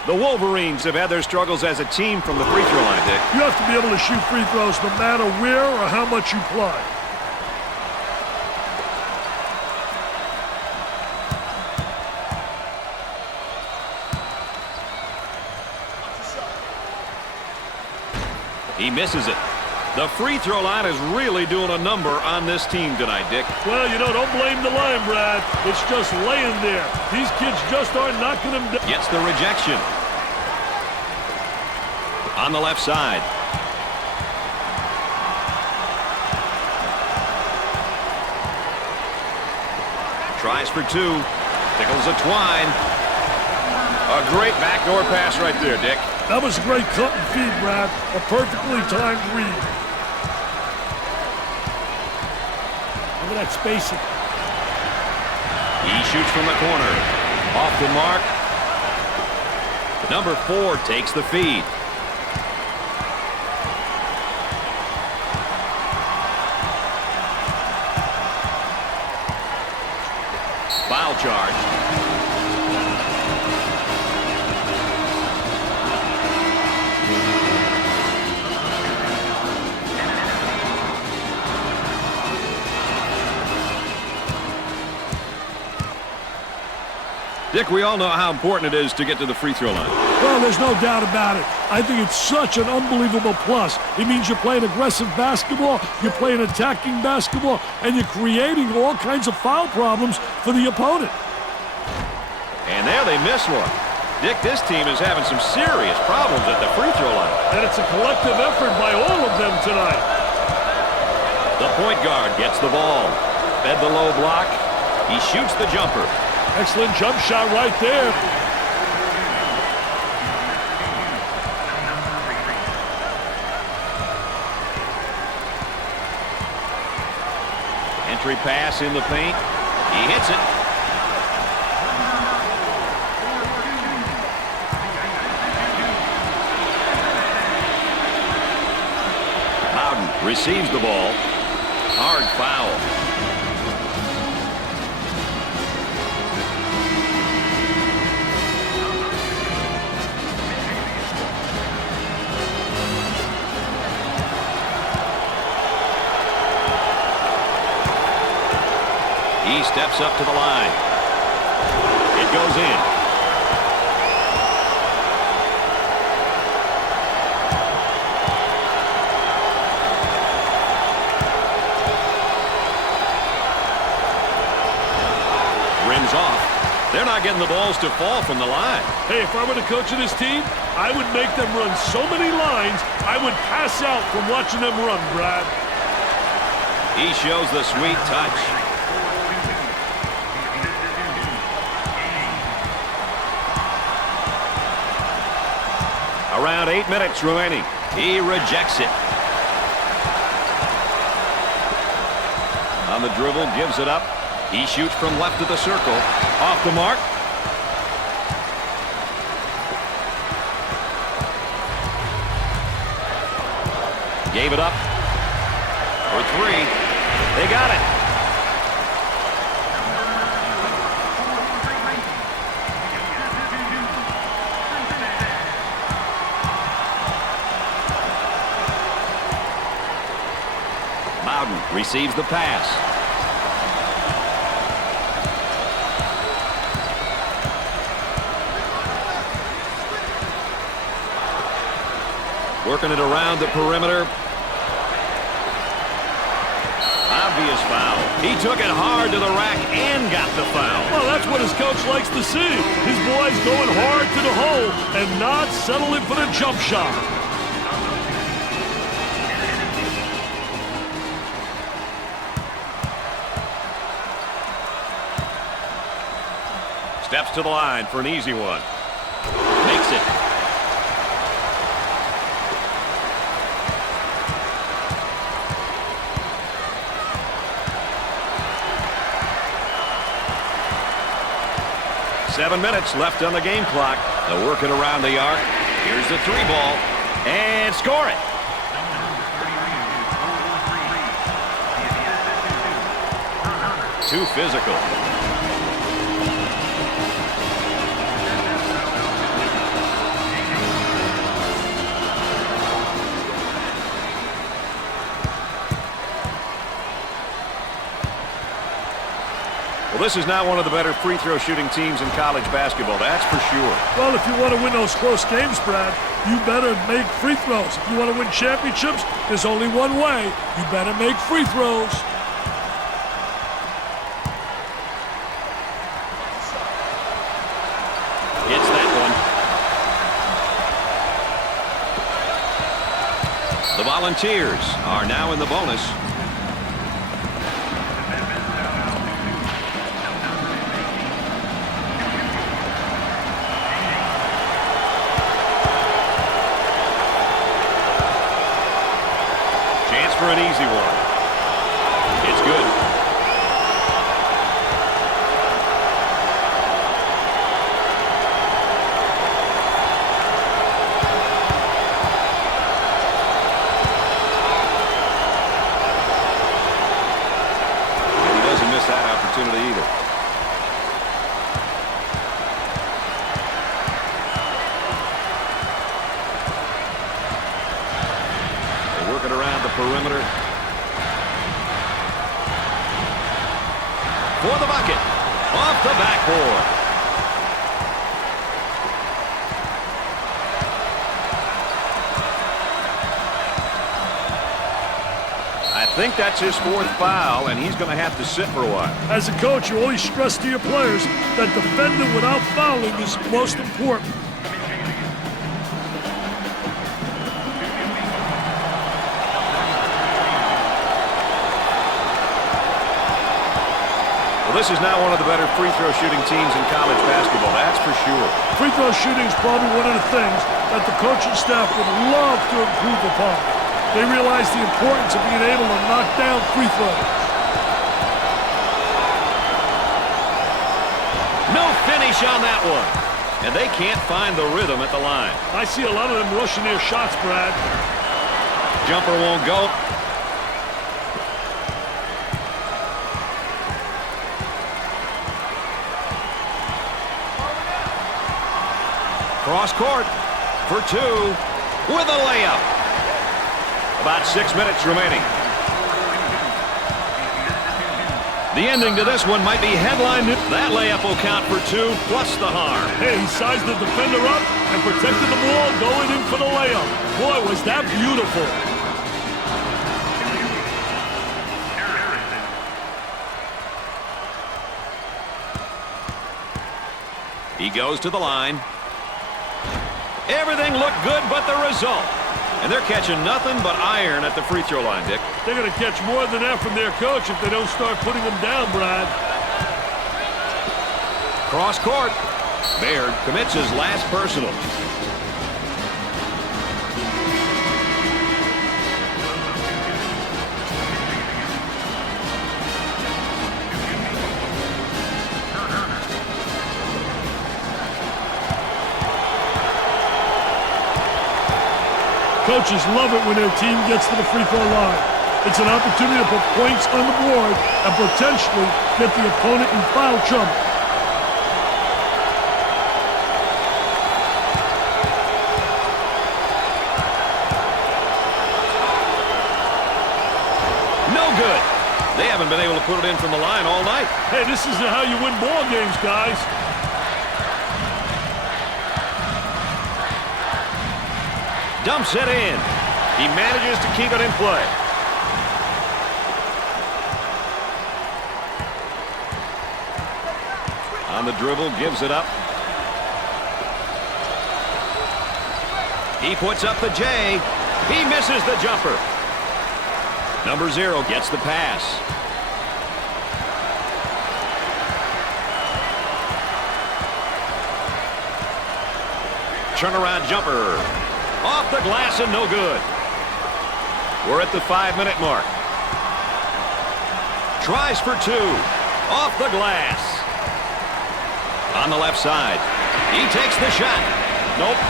The Wolverines have had their struggles as a team from the free throw line, Dick. You have to be able to shoot free throws no matter where or how much you play. He misses it. The free throw line is really doing a number on this team tonight, Dick. Well, you know, don't blame the line, Brad. It's just laying there. These kids just aren't knocking them down. Gets the rejection. On the left side. Tries for two. Tickles a twine. A great backdoor pass right there, Dick. That was a great cut and feed, Brad. A perfectly timed read. Look at that spacing. He shoots from the corner. Off the mark. Number 4 takes the feed. Foul charge. Dick, we all know how important it is to get to the free throw line. Well, there's no doubt about it. I think it's such an unbelievable plus. It means you're playing aggressive basketball, you're playing attacking basketball, and you're creating all kinds of foul problems for the opponent. And there they miss one. Dick, this team is having some serious problems at the free throw line. And it's a collective effort by all of them tonight. The point guard gets the ball. Fed the low block. He shoots the jumper. Excellent jump shot right there. Entry pass in the paint. He hits it. Bowden receives the ball. Hard foul. He steps up to the line. It goes in. not getting the balls to fall from the line. Hey, if I were the coach of this team, I would make them run so many lines, I would pass out from watching them run, Brad. He shows the sweet touch. Around 8 minutes remaining. He rejects it. On the dribble, gives it up. He shoots from left of the circle. Off the mark. Gave it up for three. They got it. Bowden receives the pass. Working it around the perimeter. Obvious foul. He took it hard to the rack and got the foul. Well, that's what his coach likes to see. His boys going hard to the hole and not settling for the jump shot. Steps to the line for an easy one. Makes it. Seven minutes left on the game clock. They'll work it around the arc. Here's the three ball. And score it. Too physical. Well, this is not one of the better free throw shooting teams in college basketball, that's for sure. Well, if you want to win those close games, Brad, you better make free throws. If you want to win championships, there's only one way. You better make free throws. Gets that one. The Volunteers are now in the bonus. For an easy one. It's good. And he doesn't miss that opportunity either. Working around the perimeter. For the bucket. Off the backboard. I think that's his fourth foul, and he's going to have to sit for a while. As a coach, you always stress to your players that defending without fouling is most important. This is now one of the better free throw shooting teams in college basketball, that's for sure. Free throw shooting is probably one of the things that the coaching staff would love to improve upon. They realize the importance of being able to knock down free throws. No finish on that one. And they can't find the rhythm at the line. I see a lot of them rushing their shots, Brad. Jumper won't go. Cross court for two with a layup. About 6 minutes remaining. The ending to this one might be headline. That layup will count for two plus the harm. Hey, he sized the defender up and protected the ball going in for the layup. Boy, was that beautiful. He goes to the line. Everything looked good but the result. And they're catching nothing but iron at the free throw line, Dick. They're going to catch more than that from their coach if they don't start putting them down, Brad. Cross court. Baird commits his last personal. Coaches love it when their team gets to the free throw line. It's an opportunity to put points on the board and potentially get the opponent in foul trouble. No good. They haven't been able to put it in from the line all night. Hey, this isn't how you win ball games, guys. Dumps it in. He manages to keep it in play. On the dribble, gives it up. He puts up the J. He misses the jumper. Number 0 gets the pass. Turnaround jumper. Off the glass and no good. We're at the 5-minute mark. Tries for 2. Off the glass. On the left side. He takes the shot. Nope.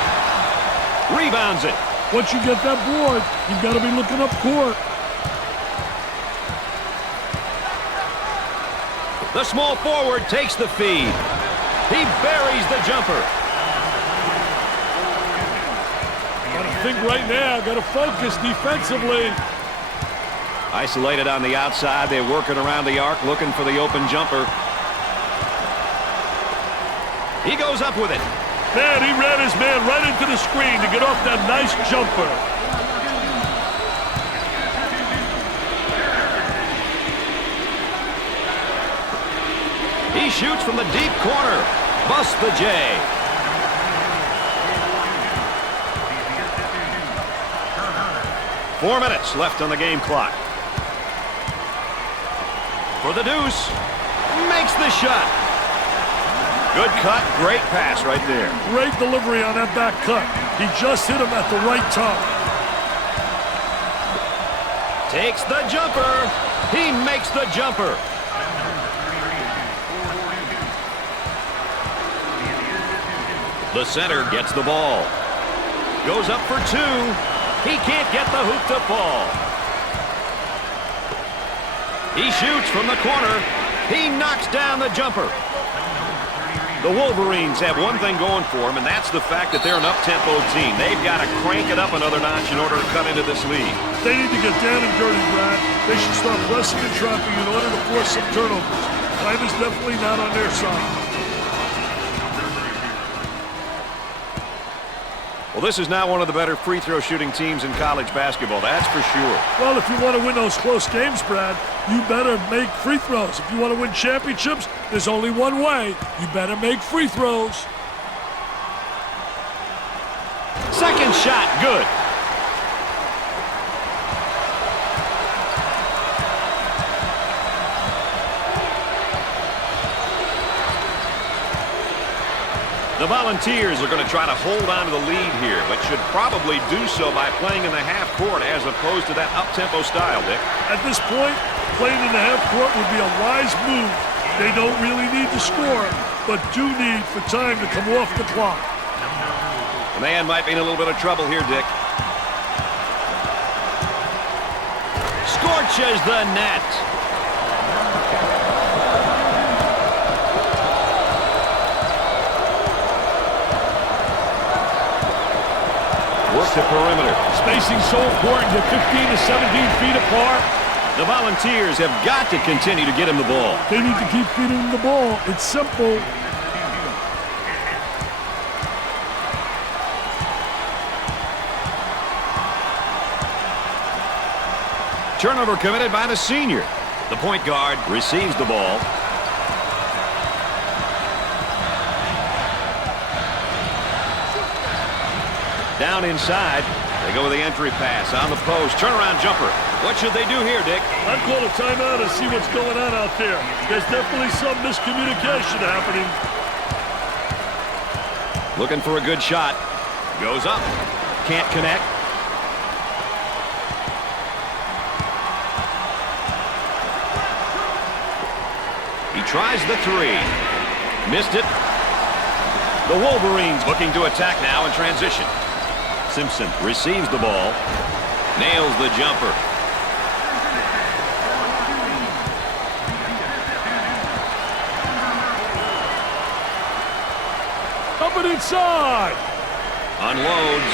Rebounds it. Once you get that board, you've got to be looking up court. The small forward takes the feed. He buries the jumper. I think right now, got to focus defensively. Isolated on the outside. They're working around the arc, looking for the open jumper. He goes up with it. Man, he ran his man right into the screen to get off that nice jumper. He shoots from the deep corner. Busts the J. Four minutes left on the game clock. For the deuce. Makes the shot. Good cut, great pass right there. Great delivery on that back cut. He just hit him at the right time. Takes the jumper. He makes the jumper. The center gets the ball. Goes up for 2. He can't get the hoop to fall. He shoots from the corner. He knocks down the jumper. The Wolverines have one thing going for them, and that's the fact that they're an up-tempo team. They've got to crank it up another notch in order to cut into this lead. They need to get down and dirty, Brad. They should start pressing and trapping in order to force some turnovers. Time is definitely not on their side. Well, this is now one of the better free throw shooting teams in college basketball, that's for sure. Well, if you want to win those close games, Brad, you better make free throws. If you want to win championships, there's only one way. You better make free throws. Second shot, good. The Volunteers are going to try to hold on to the lead here, but should probably do so by playing in the half court as opposed to that up-tempo style, Dick. At this point, playing in the half court would be a wise move. They don't really need to score, but do need for time to come off the clock. The man might be in a little bit of trouble here, Dick. Scorches the net. Work the perimeter. Spacing so important. They're 15 to 17 feet apart. The Volunteers have got to continue to get him the ball. They need to keep feeding him the ball. It's simple. Turnover committed by the senior. The point guard receives the ball. Down inside. They go with the entry pass on the post. Turnaround jumper. What should they do here, Dick? I'd call a timeout and see what's going on out there. There's definitely some miscommunication happening. Looking for a good shot. Goes up. Can't connect. He tries the three. Missed it. The Wolverines looking to attack now in transition. Simpson receives the ball. Nails the jumper. Up and inside. Unloads.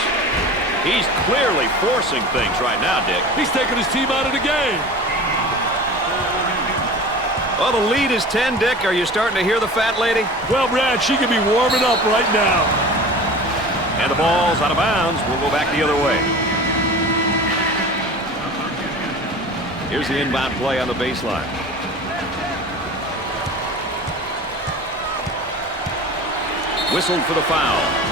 He's clearly forcing things right now, Dick. He's taking his team out of the game. Well, the lead is 10, Dick. Are you starting to hear the fat lady? Well, Brad, she could be warming up right now. And the ball's out of bounds. We'll go back the other way. Here's the inbound play on the baseline. Whistled for the foul.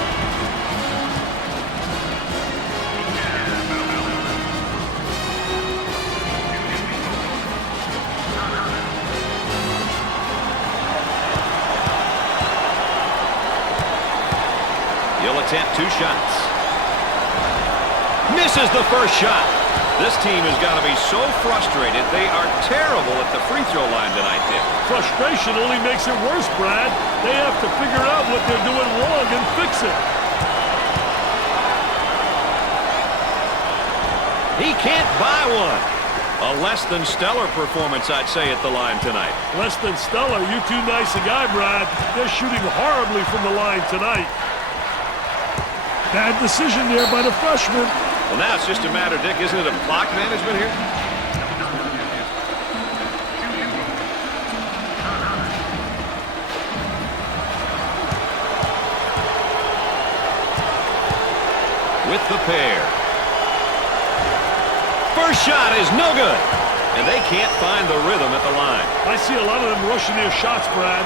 He'll attempt two shots. Misses the first shot. This team has got to be so frustrated. They are terrible at the free throw line tonight, Dick. Frustration only makes it worse, Brad. They have to figure out what they're doing wrong and fix it. He can't buy one. A less than stellar performance, I'd say, at the line tonight. Less than stellar? You too nice a guy, Brad. They're shooting horribly from the line tonight. Bad decision there by the freshman. Well, now it's just a matter, Dick, isn't it, of clock management here? With the pair. First shot is no good. And they can't find the rhythm at the line. I see a lot of them rushing their shots, Brad.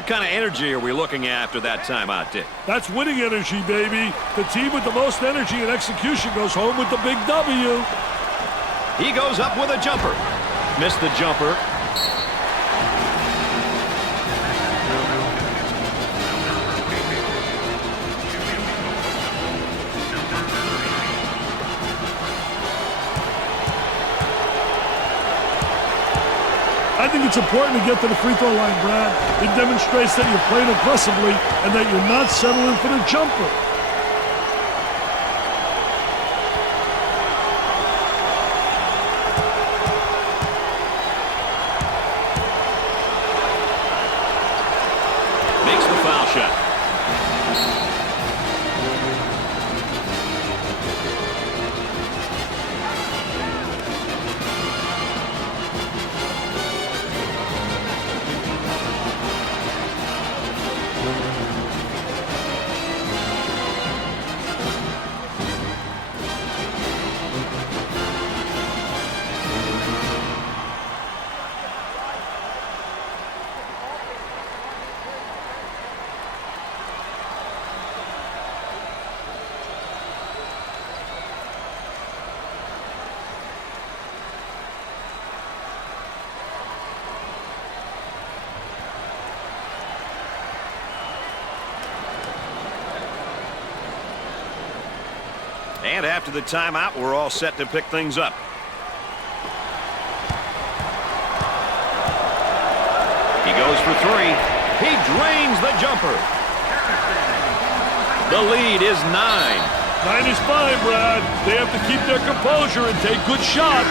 What kind of energy are we looking at after that timeout, Dick? That's winning energy, baby. The team with the most energy and execution goes home with the big W. He goes up with a jumper. Missed the jumper. I think it's important to get to the free throw line, Brad. It demonstrates that you're playing aggressively and that you're not settling for the jumper. Makes the foul shot. And after the timeout, we're all set to pick things up. He goes for three. He drains the jumper. The lead is 9. 9 is fine, Brad. They have to keep their composure and take good shots.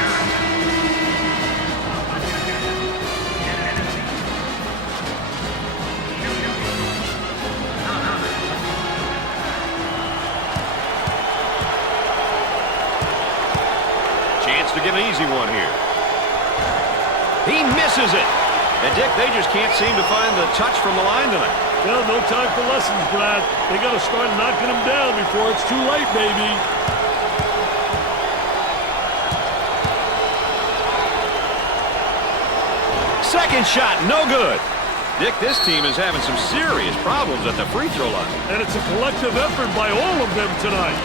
Chance to get an easy one here. He misses it. And, Dick, they just can't seem to find the touch from the line tonight. Well, no time for lessons, Brad. They got to start knocking them down before it's too late, baby. Second shot, no good. Dick, this team is having some serious problems at the free throw line. And it's a collective effort by all of them tonight.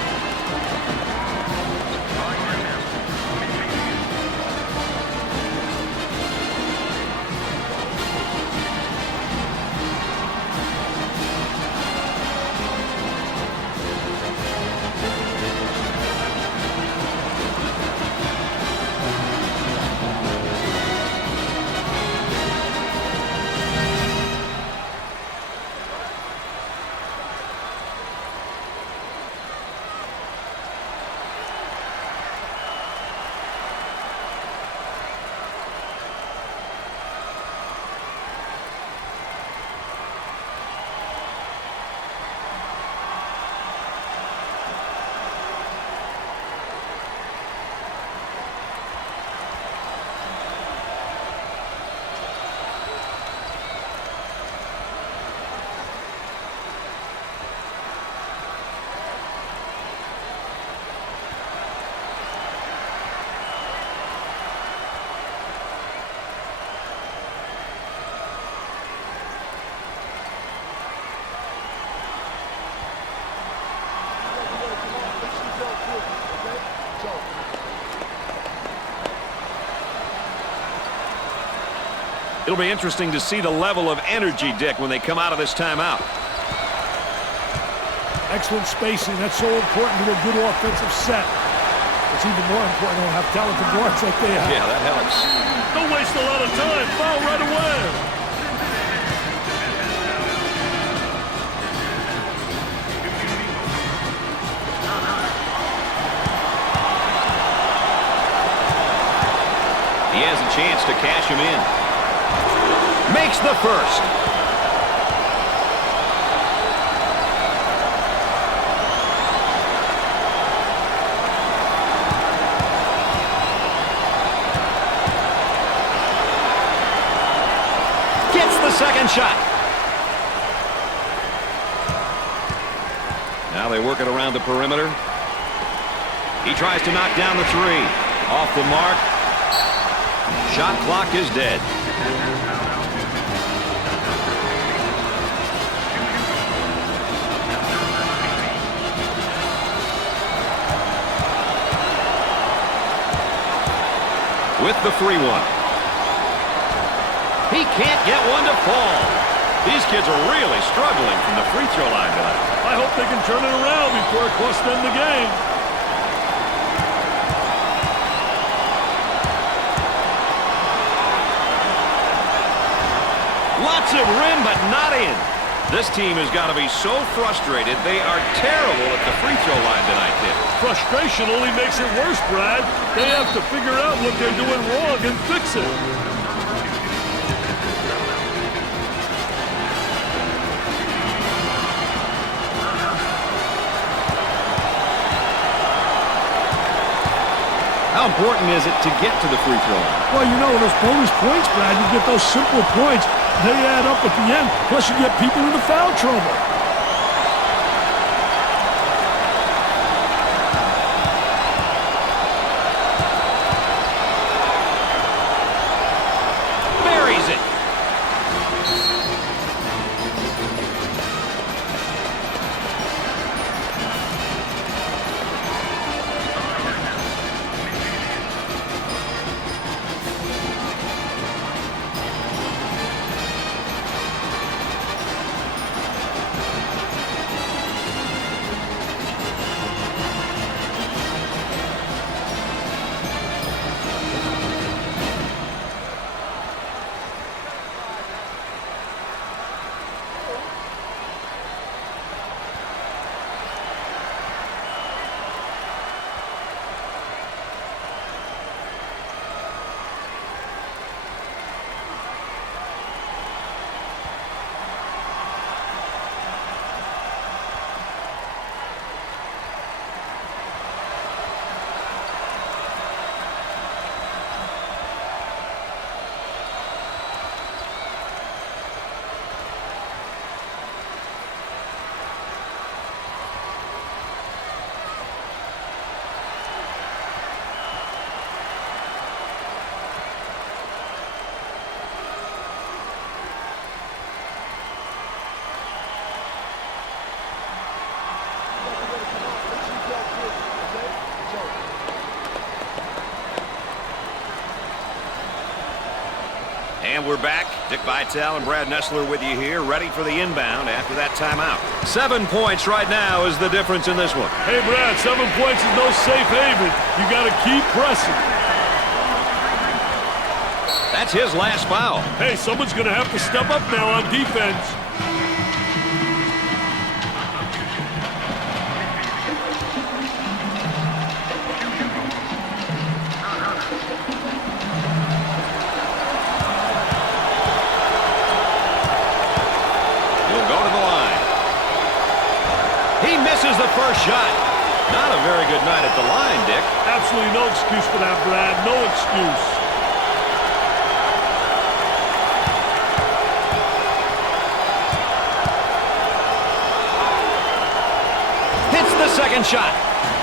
It'll be interesting to see the level of energy, Dick, when they come out of this timeout. Excellent spacing. That's so important to a good offensive set. It's even more important to have talented guards like they have. Yeah, that helps. Don't waste a lot of time. Foul right away. He has a chance to cash him in. Makes the first. Gets the second shot. Now they work it around the perimeter. He tries to knock down the three. Off the mark. Shot clock is dead. With the free one. He can't get one to fall. These kids are really struggling from the free throw line tonight. I hope they can turn it around before it costs them the game. Lots of rim, but not in. This team has got to be so frustrated. They are terrible at the free throw line tonight, Tim. Frustration only makes it worse, Brad. They have to figure out what they're doing wrong and fix it. How important is it to get to the free throw line? Well, you know, those bonus points, Brad, you get those simple points. They add up at the end. Plus, you get people into foul trouble. Buries it. And we're back. Dick Vitale and Brad Nessler with you here, ready for the inbound after that timeout. 7 points right now is the difference in this one. Hey, Brad, 7 points is no safe haven. You got to keep pressing. That's his last foul. Hey, someone's going to have to step up now on defense. He'll go to the line. He misses the first shot. Not a very good night at the line, Dick. Absolutely no excuse for that, Brad. No excuse. Hits the second shot.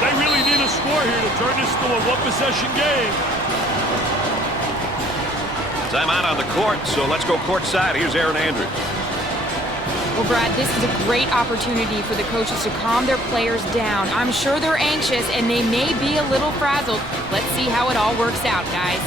They really need a score here to turn this to a one-possession game. Timeout on the court, so let's go courtside. Here's Aaron Andrews. Well, Brad, this is a great opportunity for the coaches to calm their players down. I'm sure they're anxious, and they may be a little frazzled. Let's see how it all works out, guys.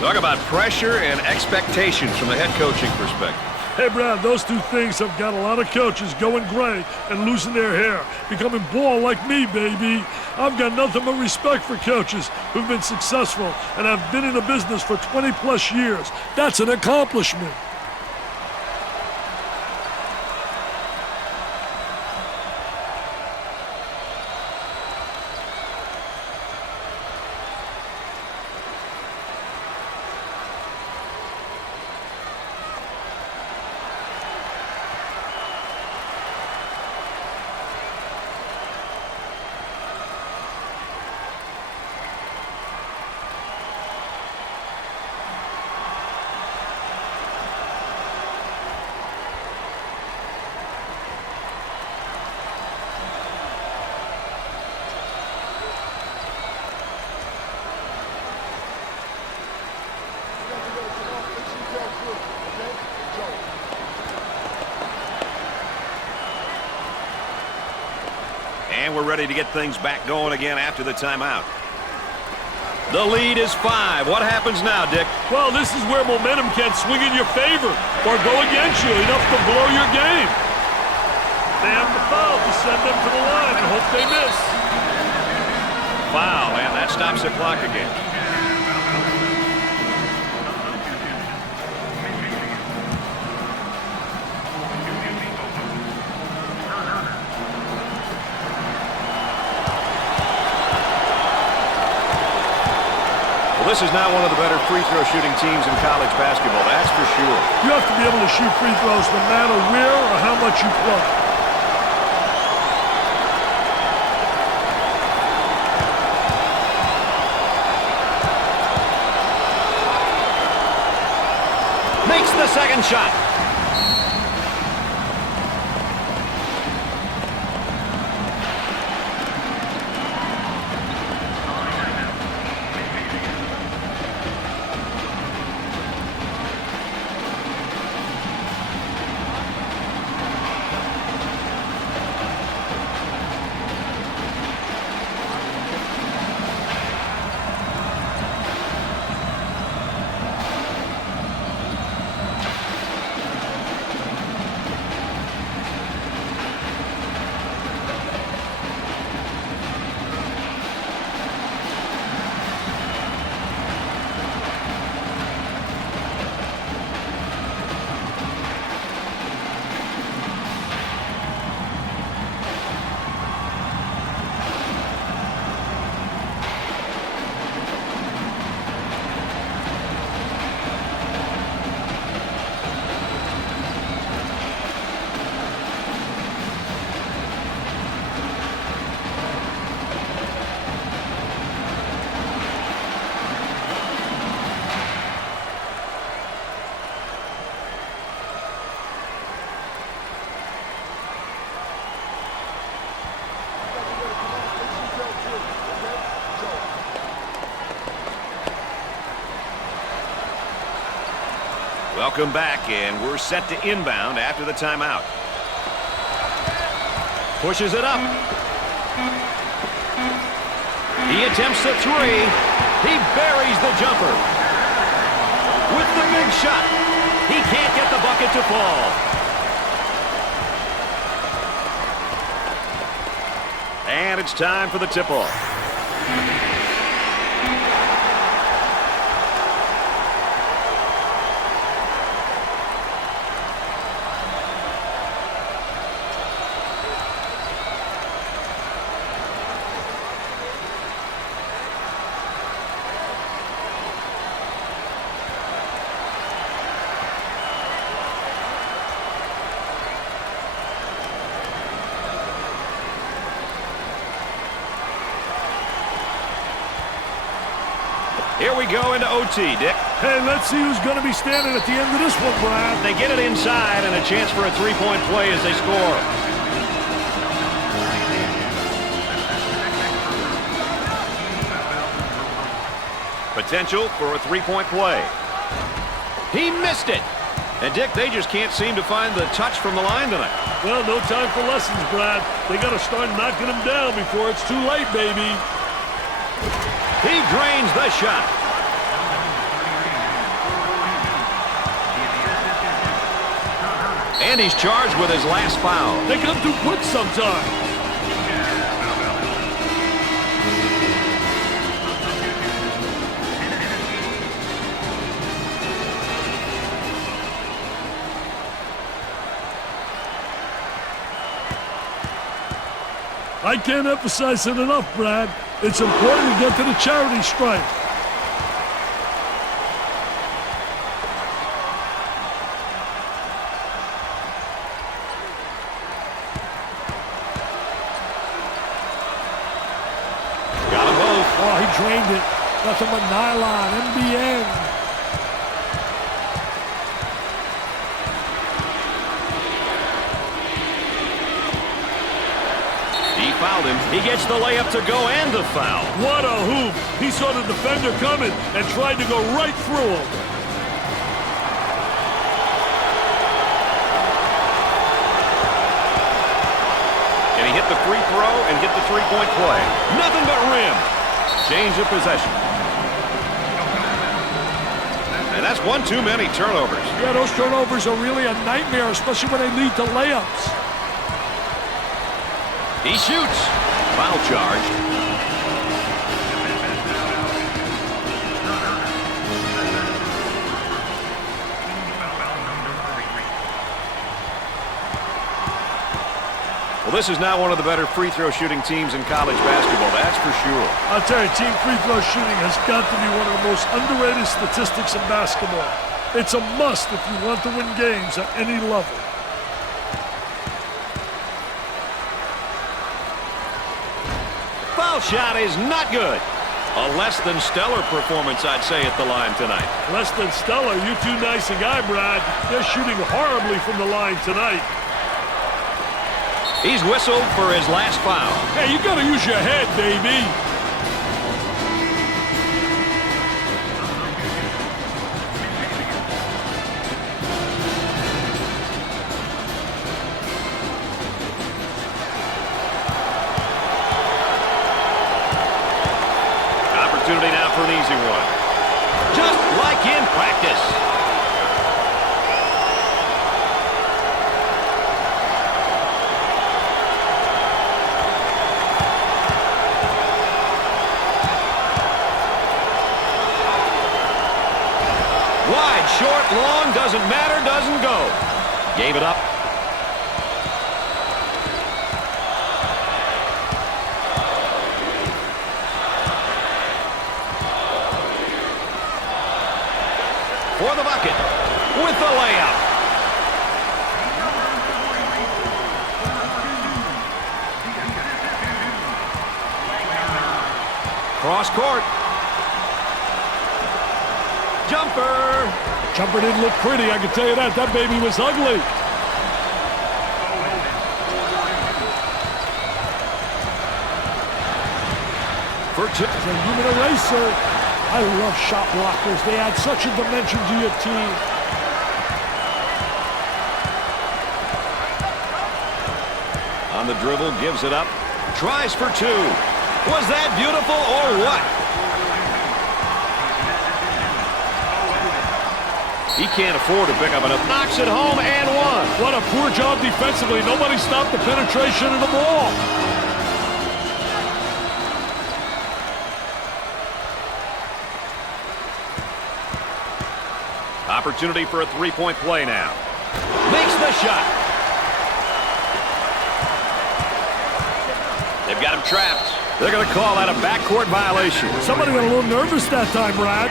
Talk about pressure and expectations from the head coaching perspective. Hey, Brad, those two things have got a lot of coaches going gray and losing their hair, becoming bald like me, baby. I've got nothing but respect for coaches who've been successful and have been in the business for 20-plus years. That's an accomplishment. And we're ready to get things back going again after the timeout. The lead is 5. What happens now, Dick? Well, this is where momentum can swing in your favor or go against you, enough to blow your game. They have the foul to send them to the line and hope they miss. Foul, and that stops the clock again. This is now one of the better free throw shooting teams in college basketball, that's for sure. You have to be able to shoot free throws no matter where or how much you play. Makes the second shot. Welcome back, and we're set to inbound after the timeout. Pushes it up. He attempts the three. He buries the jumper with the big shot. He can't get the bucket to fall. And it's time for the tip-off. Here we go into OT, Dick. Hey, let's see who's going to be standing at the end of this one, Brad. They get it inside and a chance for a three-point play as they score. Potential for a three-point play. He missed it. And, Dick, they just can't seem to find the touch from the line tonight. Well, no time for lessons, Brad. They got to start knocking them down before it's too late, baby. He drains the shot. And he's charged with his last foul. They come too quick sometimes. I can't emphasize it enough, Brad. It's important to get to the charity stripe. Got them both. Oh, he drained it. Nothing but nylon, MBN. He fouled him. He gets the layup to go and the foul. What a hoop. He saw the defender coming and tried to go right through him. And he hit the free throw and hit the three-point play. Nothing but rim. Change of possession. And that's one too many turnovers. Yeah, those turnovers are really a nightmare, especially when they lead to layups. He shoots. Foul charge. Well, this is now one of the better free throw shooting teams in college basketball, that's for sure. I'll tell you, team free throw shooting has got to be one of the most underrated statistics in basketball. It's a must if you want to win games at any level. Foul shot is not good. A less than stellar performance, I'd say, at the line tonight. Less than stellar. You're too nice a guy, Brad. They're shooting horribly from the line tonight. He's whistled for his last foul. Hey, you got to use your head, baby. Opportunity now for an easy one. Just like in practice. Wide, short, long, doesn't matter, doesn't go. Gave it up. For the bucket, with the layup. Cross court. Jumper. Jumper didn't look pretty, I can tell you that. That baby was ugly. For two. It's a human eraser. I love shot blockers. They add such a dimension to your team. On the dribble, gives it up. Tries for two. Was that beautiful or what? He can't afford to pick up enough. Knocks it home and one. What a poor job defensively. Nobody stopped the penetration of the ball. Opportunity for a three-point play now. Makes the shot. They've got him trapped. They're going to call that a backcourt violation. Somebody got a little nervous that time, Brad.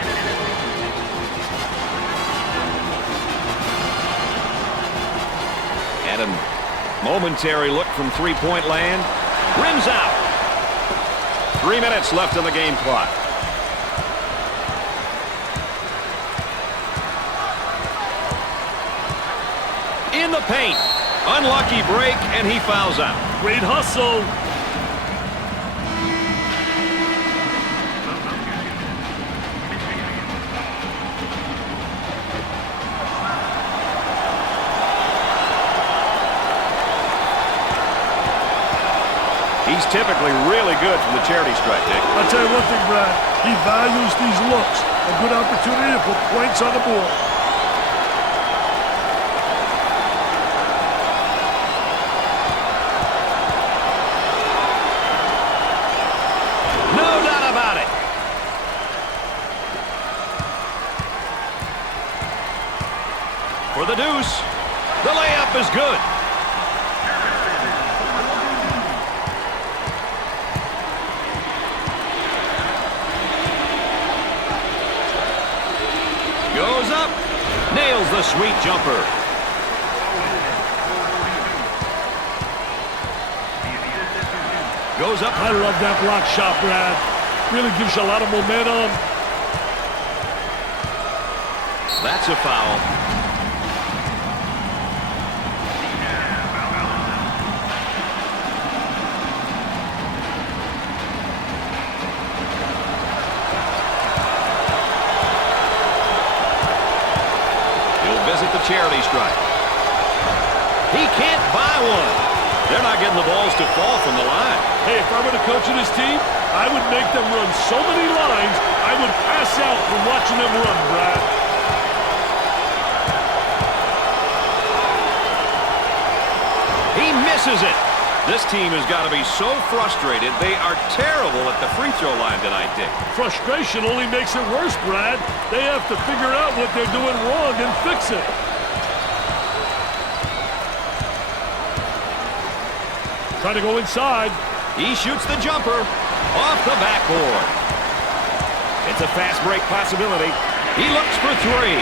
And a momentary look from three-point land. Rims out. 3 minutes left on the game clock. In the paint. Unlucky break, and he fouls out. Great hustle. He's typically really good from the charity stripe, Dick. I'll tell you one thing, Brad. He values these looks. A good opportunity to put points on the board. No doubt about it. For the deuce. The layup is good. Goes up. Nails the sweet jumper. Goes up. I love that block shot, Brad. Really gives you a lot of momentum. That's a foul. Visit the charity stripe. He can't buy one. They're not getting the balls to fall from the line. Hey, if I were the coach of this team, I would make them run so many lines, I would pass out from watching them run, Brad. He misses it. This team has got to be so frustrated. They are terrible at the free throw line tonight, Dick. Frustration only makes it worse, Brad. They have to figure out what they're doing wrong and fix it. Trying to go inside. He shoots the jumper off the backboard. It's a fast break possibility. He looks for three.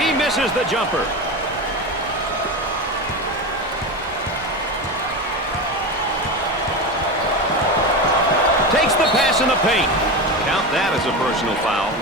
He misses the jumper. Takes the pass in the paint. Count that as a personal foul.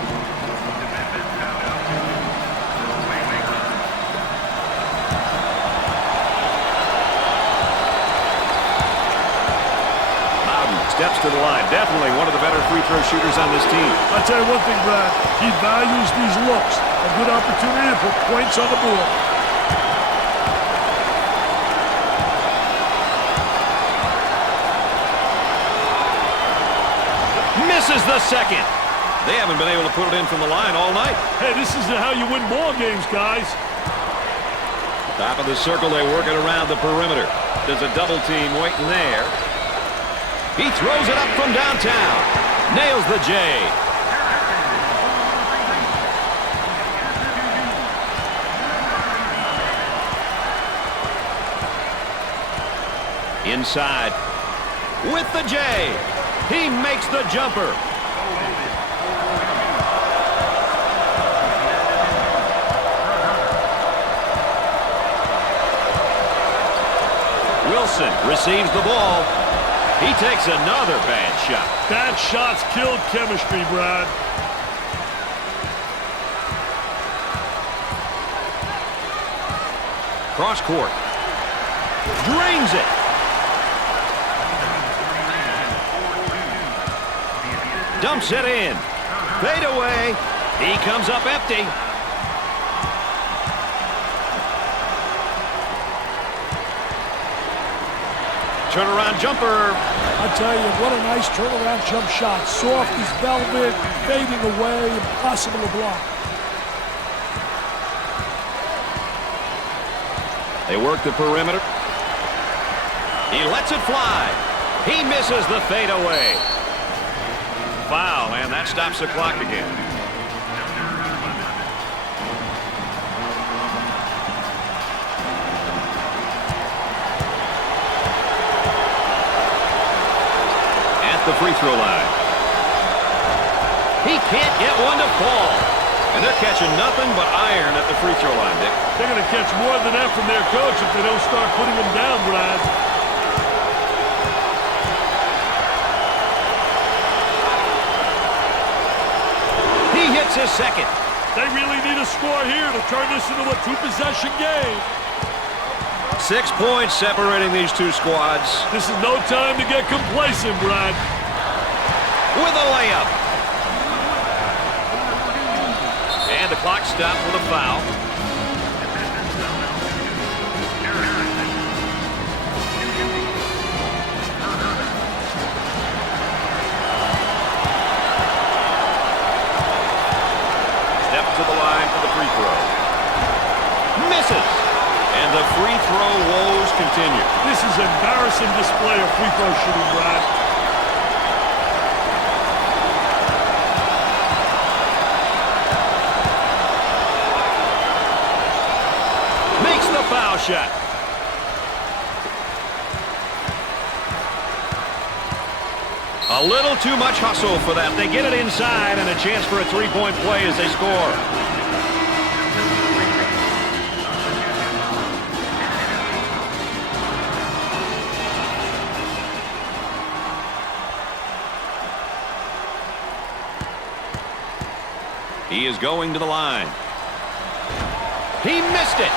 Loudon steps to the line. Definitely one of the better free throw shooters on this team. I'll tell you one thing, Brad. He values these looks. A good opportunity to put points on the board. Misses the second. They haven't been able to put it in from the line all night. Hey, this isn't how you win ball games, guys. Top of the circle, they work it around the perimeter. There's a double team waiting there. He throws it up from downtown. Nails the J. Inside. With the J. He makes the jumper. Wilson receives the ball. He takes another bad shot. Bad shots killed chemistry, Brad. Cross court. Drains it. Dumps it in. Fade away. He comes up empty. Turnaround jumper. I tell you, what a nice turnaround jump shot. Soft as velvet, fading away, impossible to block. They work the perimeter. He lets it fly. He misses the fadeaway. Foul, and that stops the clock again. At the free throw line. He can't get one to fall. And they're catching nothing but iron at the free throw line, Dick. They're going to catch more than that from their coach if they don't start putting them down, Brad. He hits his second. They really need a score here to turn this into a two-possession game. 6 points separating these two squads. This is no time to get complacent, Brad. With a layup. And the clock stopped with a foul. Step to the line for the free throw. Misses. And the free throw woes continue. This is an embarrassing display of free throw shooting, Brad. Foul shot. A little too much hustle for that. They get it inside and a chance for a three-point play as they score. He is going to the line. He missed it.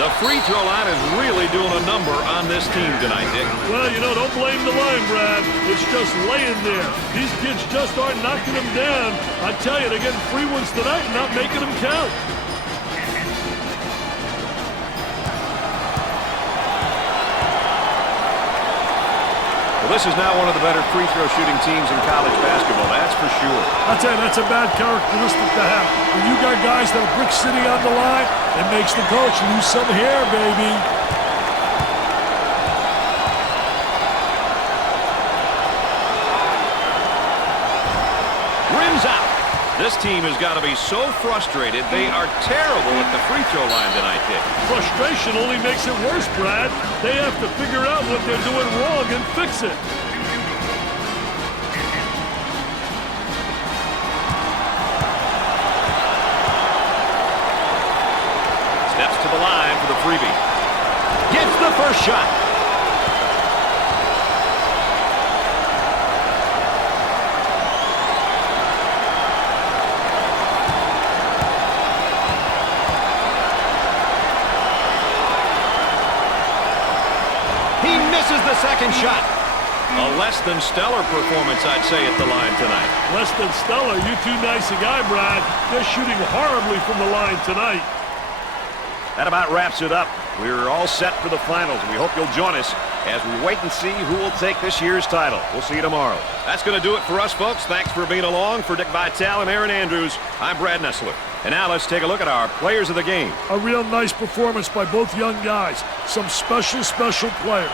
The free throw line is really doing a number on this team tonight, Dick. Well, you know, don't blame the line, Brad. It's just laying there. These kids just aren't knocking them down. I tell you, they're getting free ones tonight and not making them count. Well, this is now one of the better free throw shooting teams in college basketball, that's for sure. I'll tell you, that's a bad characteristic to have. When you got guys that are brick city on the line, it makes the coach lose some hair, baby. Rims out. This team has got to be so frustrated. They are terrible at the free throw line tonight, Dick. Frustration only makes it worse, Brad. They have to figure out what they're doing wrong and fix it. Steps to the line for the freebie. Gets the first shot. He misses the second shot. A less than stellar performance, I'd say, at the line tonight. Less than stellar. You too nice a guy, Brad. They're shooting horribly from the line tonight. That about wraps it up. We're all set for the finals. We hope you'll join us as we wait and see who will take this year's title. We'll see you tomorrow. That's going to do it for us, folks. Thanks for being along. For Dick Vitale and Aaron Andrews, I'm Brad Nessler. And now let's take a look at our players of the game. A real nice performance by both young guys. Some special players.